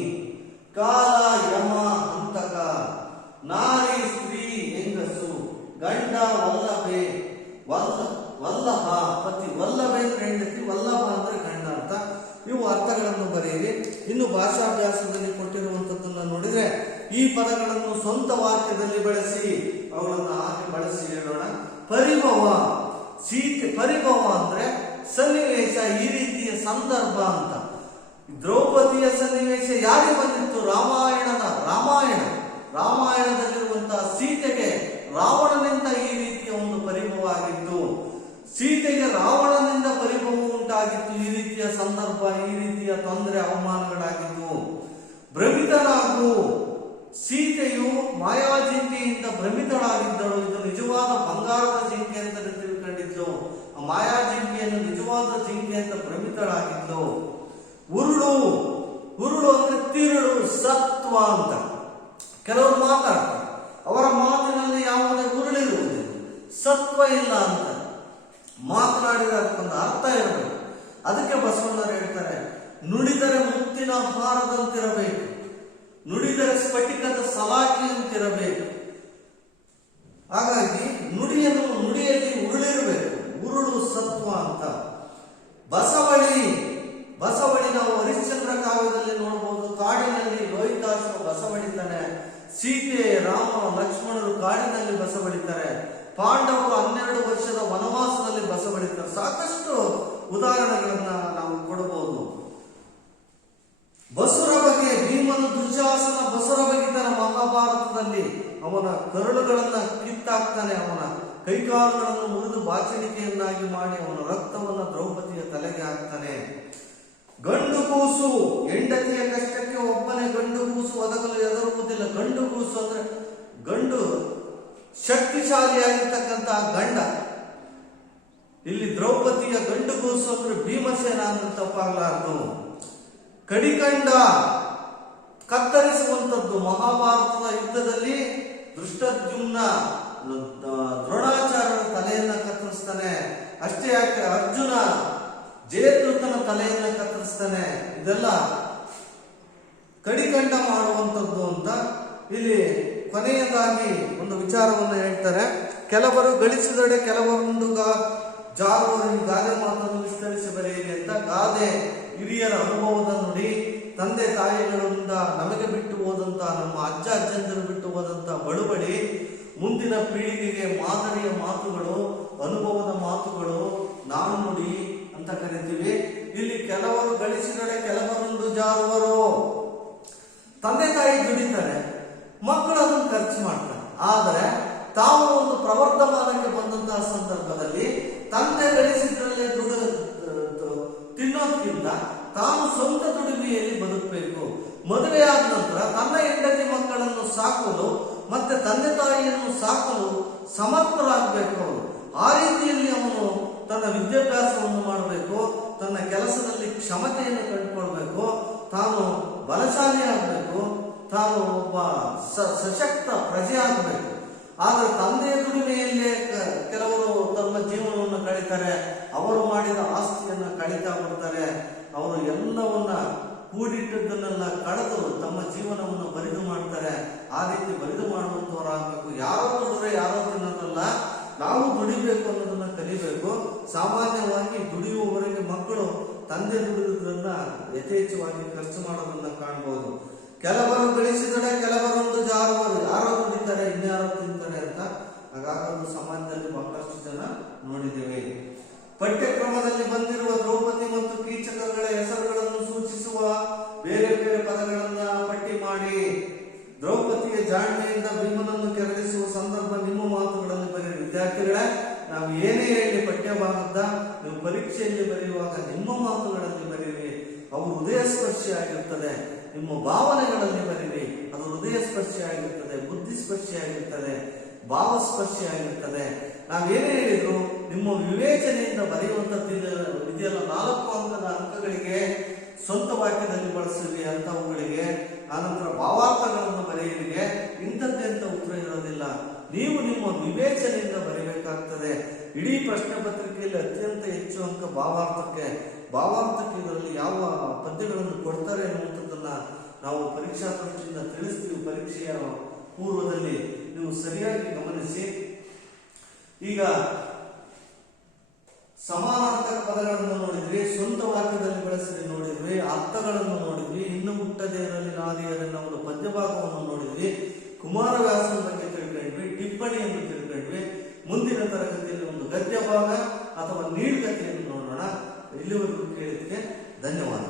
ಕಾಲ, ಯಮ, ಹಂತಕ. ನಾರಿ, ಸ್ತ್ರೀ, ಹೆಂಗಸು. ಗಂಡ, ವಲ್ಲಭೆ, ವಲ್ಲಭ, ಪತಿ. ವಲ್ಲಭೆ ಅಂದ್ರೆ ಹೆಂಡತಿ, ವಲ್ಲಭ ಅಂದ್ರೆ ಗಂಡ ಅಂತ. ಇವು ಅರ್ಥಗಳನ್ನು ಬರೆಯಿರಿ. ಇನ್ನು ಭಾಷಾಭ್ಯಾಸದಲ್ಲಿ ಕೊಟ್ಟಿರುವಂತದ್ದನ್ನು ನೋಡಿದ್ರೆ ಈ ಪದಗಳನ್ನು ಸ್ವಂತ ವಾಕ್ಯದಲ್ಲಿ ಬಳಸಿ ಅವುಗಳನ್ನು ಹಾಗೆ ಬಳಸಿ ಹೇಳೋಣ. ಪರಿಭವ, ಸೀತೆ. ಪರಿಭವ ಅಂದ್ರೆ ಸನ್ನಿವೇಶ, ಈ ರೀತಿಯ ಸಂದರ್ಭ ಅಂತ. ದ್ರೌಪದಿಯ ಸನ್ನಿವೇಶ ಯಾರಿಗೆ ಬಂದಿತ್ತು? ರಾಮಾಯಣದಲ್ಲಿರುವಂತಹ ಸೀತೆಗೆ ರಾವಣನಿಂದ ಈ ರೀತಿಯ ಒಂದು ಪರಿಭವ ಆಗಿತ್ತು. ಸೀತೆಗೆ ರಾವಣನಿಂದ ಪರಿಭವ ಉಂಟಾಗಿತ್ತು. ಈ ರೀತಿಯ ಸಂದರ್ಭ, ಈ ರೀತಿಯ ತೊಂದರೆ, ಅವಮಾನಗಳಾಗಿತ್ತು. ಭ್ರಮಿತನಾಗು. ಸೀತೆಯು ಮಾಯಾಜಿಂಕೆಯಿಂದ ಭ್ರಮಿತಳಾಗಿದ್ದಳು. ಇದು ನಿಜವಾದ ಬಂಗಾರದ ಜಿಂಕೆ ಅಂತ ತಿಳ್ಕೊಂಡಿದ್ದು. ಮಾಯಾಜಿಂಕೆಯನ್ನು ನಿಜವಾದ ಜಿಂಕೆ ಅಂತ ಭ್ರಮಿತಳಾಗಿದ್ದು. ಉರುಳು ಅಂದ್ರೆ ತಿರುಳು, ಸತ್ವ ಅಂತ. ಕೆಲವರು ಮಾತಾಡ್ತಾರೆ, ಅವರ ಮಾತಿನಲ್ಲಿ ಯಾವುದೇ ಉರುಳಿರುವುದಿಲ್ಲ, ಸತ್ವ ಇಲ್ಲ ಅಂತ. ಮಾತನಾಡಿದ ಅದಕ್ಕೊಂದು ಅರ್ಥ ಇರಬೇಕು. ಅದಕ್ಕೆ ಬಸವಣ್ಣರು ಹೇಳ್ತಾರೆ, ನುಡಿದರೆ ಮುತ್ತಿನ ಹಾರದಂತಿರಬೇಕು, ನುಡಿದರೆ ಸ್ಫಟಿಕದ ಸಲಾಕಿಯಂತಿರಬೇಕು. ಹಾಗಾಗಿ ನುಡಿಯಲ್ಲಿ ಉರುಳಿರಬೇಕು, ಉರುಳು ಸತ್ವ ಅಂತ. ಬಸವಳಿ ನಾವು ಹರಿಶ್ಚಂದ್ರ ಕಾವ್ಯದಲ್ಲಿ ನೋಡಬಹುದು. ಕಾಡಿನಲ್ಲಿ ಲೋಹಿತಾಶ್ವ ಬಸವಳಿತಾನೆ. ಸೀತೆ, ರಾಮ, ಲಕ್ಷ್ಮಣರು ಕಾಡಿನಲ್ಲಿ ಬಸವಳಿತಾರೆ. ಪಾಂಡವರು 12 ವರ್ಷದ ವನವಾಸದಲ್ಲಿ ಬಸವಳಿತಾರೆ. ಸಾಕಷ್ಟು ಉದಾಹರಣೆಗಳನ್ನ ನಾವು ಕೊಡಬಹುದು. ಬಸುರ ಬಗೆ, ಭೀಮನು ದುಶ್ಯಾಸನ ಬಸುರ ಬಗೆತನ ಮಹಾಭಾರತದಲ್ಲಿ ಅವನ ಕರುಳುಗಳನ್ನ ಕಿತ್ತಾಕ್ತಾನೆ, ಅವನ ಕೈಕಾಲುಗಳನ್ನು ಮುರಿದು ಬಾಚಣಿಕೆಯನ್ನಾಗಿ ಮಾಡಿ ಅವನ ರಕ್ತವನ್ನು ದ್ರೌಪದಿಯ ತಲೆಗೆ ಹಾಕ್ತಾನೆ. ಗಂಡು ಕೂಸು, ಹೆಂಡತಿಯ ಕಷ್ಟಕ್ಕೆ ಒಬ್ಬನೇ ಗಂಡು ಕೂಸು ಒದಗಲು ಹೆದರುವುದಿಲ್ಲ. ಗಂಡು ಕೂಸು ಅಂದ್ರೆ ಗಂಡು ಶಕ್ತಿಶಾಲಿಯಾಗಿರ್ತಕ್ಕಂತಹ ಗಂಡ. ಇಲ್ಲಿ ದ್ರೌಪದಿಯ ಗಂಡು ಕೂಸು ಅಂದ್ರೆ ಭೀಮಸೇನ ಅಂತ ತಪ್ಪಾಗಲಾರದು. ಕಡಿಕಂಡ, ಕತ್ತರಿಸುವಂತದ್ದು. ಮಹಾಭಾರತದ ಯುದ್ಧದಲ್ಲಿ ದೃಷ್ಟದ್ಯುಮ್ನ ದ್ರೋಣಾಚಾರ್ಯರ ತಲೆಯನ್ನು ತಲೆಯನ್ನ ಕತ್ತರಿಸ್ತಾನೆ. ಅಷ್ಟೇ ಯಾಕೆ, ಅರ್ಜುನ ಜಯದ್ರಥನ ತಲೆಯನ್ನ ಕತ್ತರಿಸ್ತಾನೆ. ಇದೆಲ್ಲ ಕಡಿಕಂಡ ಮಾಡುವಂಥದ್ದು ಅಂತ ಇಲ್ಲಿ ಕೊನೆಯದಾಗಿ ಒಂದು ವಿಚಾರವನ್ನು ಹೇಳ್ತಾರೆ. ಕೆಲವರು ಗಳಿಸಿದಡೆ ಕೆಲವರೊಂದು ಜಾರುವರು ಗಾದೆ ಮಾತನ್ನು ವಿಸ್ತರಿಸಿ ಬರೆಯಿರಿ ಅಂತ. ಗಾದೆ ಹಿರಿಯರ ಅನುಭವದ ನುಡಿ, ತಂದೆ ತಾಯಿಗಳಿಂದ ನಮಗೆ ಬಿಟ್ಟು ಹೋದಂತ, ನಮ್ಮ ಅಜ್ಜ ಅಜ್ಜಂದಿರು ಬಿಟ್ಟು ಹೋದಂತ ಬಳುವಳಿ, ಮುಂದಿನ ಪೀಳಿಗೆಗೆ ಮಾದರಿಯ ಮಾತುಗಳು, ಅನುಭವದ ಮಾತುಗಳು, ನಾಣ್ಣುಡಿ ಅಂತ ಕರಿತೀವಿ. ಇಲ್ಲಿ ಕೆಲವರು ಗಳಿಸಿದಡೆ ಕೆಲವರೊಂದು ಜಾರುವರು. ತಂದೆ ತಾಯಿ ದುಡಿತಾರೆ, ಮಕ್ಕಳು ಅದನ್ನು ಖರ್ಚು ಮಾಡ್ತಾರೆ. ಆದರೆ ತಾವು ಒಂದು ಪ್ರವರ್ಧಮಾನಕ್ಕೆ ಬಂದಂತಹ ಸಂದರ್ಭದಲ್ಲಿ ತಂದೆ ಗಳಿಸಿದ್ರಲ್ಲೇ ತಿನ್ನೋದ್ಕಿಂತ ತಾನು ಸ್ವಂತ ದುಡಿಮೆಯಲ್ಲಿ ಬದುಕಬೇಕು. ಮದುವೆ ಆದ ನಂತರ ತನ್ನ ಹೆಂಡತಿ ಮಕ್ಕಳನ್ನು ಸಾಕಲು ಮತ್ತೆ ತಂದೆ ತಾಯಿಯನ್ನು ಸಾಕಲು ಸಮರ್ಥರಾಗಬೇಕು ಅವರು. ಆ ರೀತಿಯಲ್ಲಿ ಅವನು ತನ್ನ ವಿದ್ಯಾಭ್ಯಾಸವನ್ನು ಮಾಡಬೇಕು, ತನ್ನ ಕೆಲಸದಲ್ಲಿ ಕ್ಷಮತೆಯನ್ನು ಕಂಡುಕೊಳ್ಬೇಕು, ತಾನು ಬಲಶಾಲಿ ಆಗಬೇಕು, ತಾನು ಒಬ್ಬ ಸಶಕ್ತ ಪ್ರಜೆ ಆಗಬೇಕು. ಆದರೆ ತಂದೆಯ ದುಡಿಮೆಯಲ್ಲೇ ಕೆಲವರು ತಮ್ಮ ಜೀವನವನ್ನು ಕಳೀತಾರೆ, ಅವರು ಮಾಡಿದ ಆಸ್ತಿಯನ್ನು ಕಳೀತಾ ಬರ್ತಾರೆ. ಅವರು ಎಲ್ಲವನ್ನ ಕೂಡಿಟ್ಟದ್ದನ್ನೆಲ್ಲ ಕಳೆದು ತಮ್ಮ ಜೀವನವನ್ನು ಬರಿದು ಮಾಡ್ತಾರೆ. ಆ ರೀತಿ ಬರಿದು ಮಾಡುವಂತವರಾಗಬೇಕು. ಯಾರೋ ದುಡಿದ್ರೆ ಯಾರೋ ತಿನ್ನೋದಲ್ಲ, ನಾವು ದುಡಿಬೇಕು ಅನ್ನೋದನ್ನ ಕಲಿಬೇಕು. ಸಾಮಾನ್ಯವಾಗಿ ದುಡಿಯುವವರೆಗೆ ಮಕ್ಕಳು ತಂದೆ ದುಡಿಯುವುದನ್ನ ಯಥೇಚ್ಛವಾಗಿ ಖರ್ಚು ಮಾಡೋದನ್ನ ಕಾಣಬಹುದು. ಕೆಲವರು ಗಳಿಸಿದರೆ ಕೆಲವರೊಂದು ಜಾರುವರು, ಯಾರೋ ದುಡಿತಾರೆ ಇನ್ಯಾರೋ ತಿಂತಾರೆ ಅಂತ. ಹಾಗಾಗೋದು ಸಮಾಜದಲ್ಲಿ ಬಹಳಷ್ಟು ಜನ ನೋಡಿದ್ದೇವೆ. ಪಠ್ಯಕ್ರಮದಲ್ಲಿ ಬಂದಿರುವ ದ್ರೌಪದಿ ಮತ್ತು ಕೀಚಕಗಳ ಹೆಸರುಗಳನ್ನು ಸೂಚಿಸುವ ಬೇರೆ ಬೇರೆ ಪದಗಳನ್ನ ಪಟ್ಟಿ ಮಾಡಿ. ದ್ರೌಪದಿಯ ಜಾಣ್ಮೆಯಿಂದ ಭೀಮನನ್ನು ಕೆರಳಿಸುವ ಸಂದರ್ಭ ನಿಮ್ಮ ಮಾತುಗಳಲ್ಲಿ ಬರೆಯಿರಿ. ವಿದ್ಯಾರ್ಥಿಗಳೇ, ನಾವು ಏನೇ ಹೇಳಿ ಪಠ್ಯಭಾಗದ ನೀವು ಪರೀಕ್ಷೆಯಲ್ಲಿ ಬರೆಯುವಾಗ ನಿಮ್ಮ ಮಾತುಗಳಲ್ಲಿ ಬರೆಯಿರಿ. ಅವು ಹೃದಯ ಸ್ಪರ್ಶಿ ಆಗಿರುತ್ತದೆ. ನಿಮ್ಮ ಭಾವನೆಗಳಲ್ಲಿ ಬರೀರಿ, ಅದು ಹೃದಯ ಸ್ಪರ್ಶಿ ಆಗಿರ್ತದೆ, ಬುದ್ಧಿ ಸ್ಪರ್ಶಿ ಆಗಿರ್ತದೆ, ಭಾವಸ್ಪರ್ಶಿ ಆಗಿರ್ತದೆ. ನಾವೇನೇ ಹೇಳಿದ್ರು ನಿಮ್ಮ ವಿವೇಚನೆಯಿಂದ ಬರೆಯುವಂಥದ್ದು ಇದೆಯಲ್ಲ, 4 ಅಂಕಗಳಿಗೆ ಸ್ವಂತ ವಾಕ್ಯದಲ್ಲಿ ಬಳಸಿರಿ ಅಂತವುಗಳಿಗೆ, ಆನಂತರ ಭಾವಾರ್ಥಗಳನ್ನು ಬರೆಯಲಿಗೆ ಇಂಥದ್ದೆಂತ ಉತ್ತರ ಇರೋದಿಲ್ಲ. ನೀವು ನಿಮ್ಮ ವಿವೇಚನೆಯಿಂದ ಬರೀಬೇಕಾಗ್ತದೆ. ಇಡೀ ಪ್ರಶ್ನೆ ಪತ್ರಿಕೆಯಲ್ಲಿ ಅತ್ಯಂತ ಹೆಚ್ಚು ಅಂಕ ಭಾವಾರ್ಥಕ್ಕೆ ಇದರಲ್ಲಿ ಯಾವ ಪದ್ಯಗಳನ್ನು ಕೊಡ್ತಾರೆ ಅನ್ನುವಂಥದ್ದನ್ನ ನಾವು ಪರೀಕ್ಷಾ ದೃಷ್ಟಿಯಿಂದ ತಿಳಿಸ್ತೀವಿ. ಪರೀಕ್ಷೆಯ ಪೂರ್ವದಲ್ಲಿ ನೀವು ಸರಿಯಾಗಿ ಗಮನಿಸಿ. ಈಗ ಸಮಾನಾರ್ಥಕ ಪದಗಳನ್ನು ನೋಡಿದ್ವಿ, ಸ್ವಂತ ವಾಕ್ಯದಲ್ಲಿ ಬಳಸಿ ನೋಡಿದ್ವಿ, ಅರ್ಥಗಳನ್ನು ನೋಡಿದ್ವಿ, ಇನ್ನು ಮುಟ್ಟದೇ ಇರಲಿ ನಾದಿಯರನ್ನ ಒಂದು ಪದ್ಯಭಾಗವನ್ನು ನೋಡಿದ್ವಿ, ಕುಮಾರವ್ಯಾಸನ ಬಗ್ಗೆ ತಿಳ್ಕೊಂಡ್ವಿ, ಟಿಪ್ಪಣಿಯನ್ನು ತಿಳ್ಕೊಂಡ್ವಿ. ಮುಂದಿನ ತರಗತಿಯಲ್ಲಿ ಒಂದು ಗದ್ಯ ಭಾಗ ಅಥವಾ ನೀಳ್ಗತೆಯನ್ನು ನೋಡೋಣ. ಇಲ್ಲಿವರೆಗೂ ಕೇಳಿದ್ದಕ್ಕೆ ಧನ್ಯವಾದ.